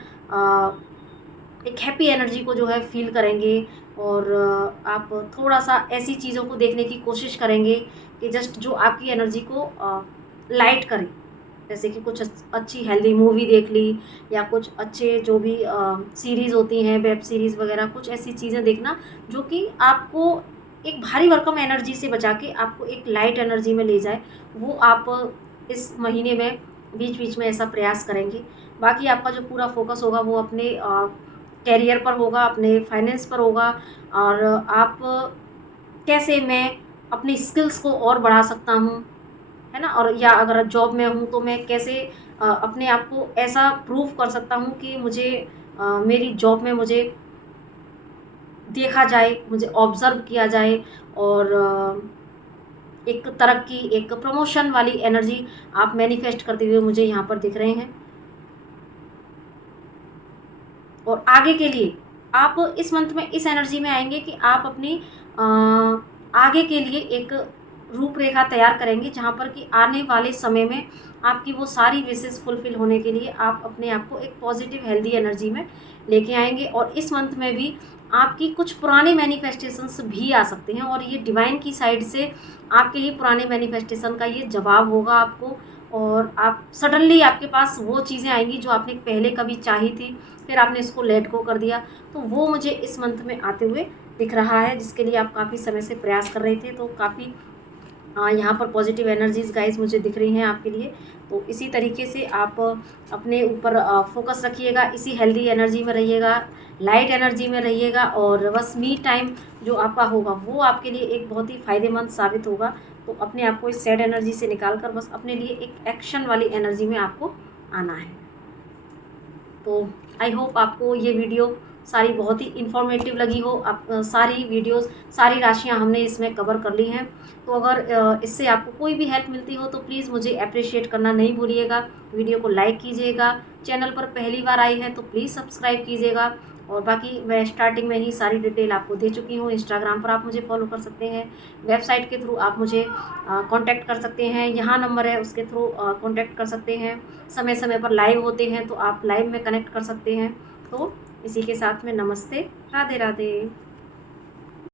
एक हैप्पी एनर्जी को जो है फील करेंगे, और आप थोड़ा सा ऐसी चीज़ों को देखने की कोशिश करेंगे कि जस्ट जो आपकी एनर्जी को लाइट करे। जैसे कि कुछ अच्छी हेल्दी मूवी देख ली, या कुछ अच्छे जो भी सीरीज़ होती हैं, वेब सीरीज़ वगैरह, कुछ ऐसी चीज़ें देखना जो कि आपको एक भारी भरकम एनर्जी से बचा के आपको एक लाइट एनर्जी में ले जाए। वो आप इस महीने में बीच बीच में ऐसा प्रयास करेंगे। बाकी आपका जो पूरा फोकस होगा वो अपने कैरियर पर होगा, अपने फाइनेंस पर होगा, और आप कैसे मैं अपनी स्किल्स को और बढ़ा सकता हूँ, है ना। और या अगर जॉब में हूँ तो मैं कैसे अपने आप को ऐसा प्रूव कर सकता हूँ कि मुझे मेरी जॉब में मुझे देखा जाए, मुझे ऑब्ज़र्व किया जाए, और एक तरक्की, एक प्रमोशन वाली एनर्जी आप मैनिफेस्ट करते हुए मुझे यहाँ पर दिख रहे हैं। और आगे के लिए आप इस मंथ में इस एनर्जी में आएंगे कि आप अपनी आगे के लिए एक रूपरेखा तैयार करेंगे, जहाँ पर कि आने वाले समय में आपकी वो सारी विशेष फुलफिल होने के लिए आप अपने आप को एक पॉजिटिव हेल्दी एनर्जी में लेके आएंगे। और इस मंथ में भी आपकी कुछ पुराने मैनिफेस्टेशंस भी आ सकते हैं, और ये डिवाइन की साइड से आपके ही पुराने मैनिफेस्टेशन का ये जवाब होगा आपको। और आप सडनली आपके पास वो चीज़ें आएंगी जो आपने पहले कभी चाही थी, फिर आपने इसको लेट गो कर दिया, तो वो मुझे इस मंथ में आते हुए दिख रहा है, जिसके लिए आप काफ़ी समय से प्रयास कर रहे थे। तो काफ़ी यहाँ पर पॉजिटिव एनर्जीज़ गाइस मुझे दिख रही हैं आपके लिए। तो इसी तरीके से आप अपने ऊपर फोकस रखिएगा, इसी हेल्दी एनर्जी में रहिएगा, लाइट एनर्जी में रहिएगा, और बस मी टाइम जो आपका होगा वो आपके लिए एक बहुत ही फ़ायदेमंद साबित होगा। तो अपने आप को इस सैड एनर्जी से निकाल कर बस अपने लिए एक एक्शन वाली एनर्जी में आपको आना है। तो आई होप आपको ये वीडियो सारी बहुत ही इन्फॉर्मेटिव लगी हो। आप सारी वीडियोस, सारी राशियां हमने इसमें कवर कर ली हैं। तो अगर इससे आपको कोई भी हेल्प मिलती हो तो प्लीज़ मुझे अप्रिशिएट करना नहीं भूलिएगा। वीडियो को लाइक कीजिएगा, चैनल पर पहली बार आई हैं तो प्लीज़ सब्सक्राइब कीजिएगा। और बाकी मैं स्टार्टिंग में ही सारी डिटेल आपको दे चुकी हूँ। इंस्टाग्राम पर आप मुझे फॉलो कर सकते हैं, वेबसाइट के थ्रू आप मुझे कांटेक्ट कर सकते हैं, यहाँ नंबर है उसके थ्रू कांटेक्ट कर सकते हैं। समय समय पर लाइव होते हैं तो आप लाइव में कनेक्ट कर सकते हैं। तो इसी के साथ में नमस्ते, राधे राधे।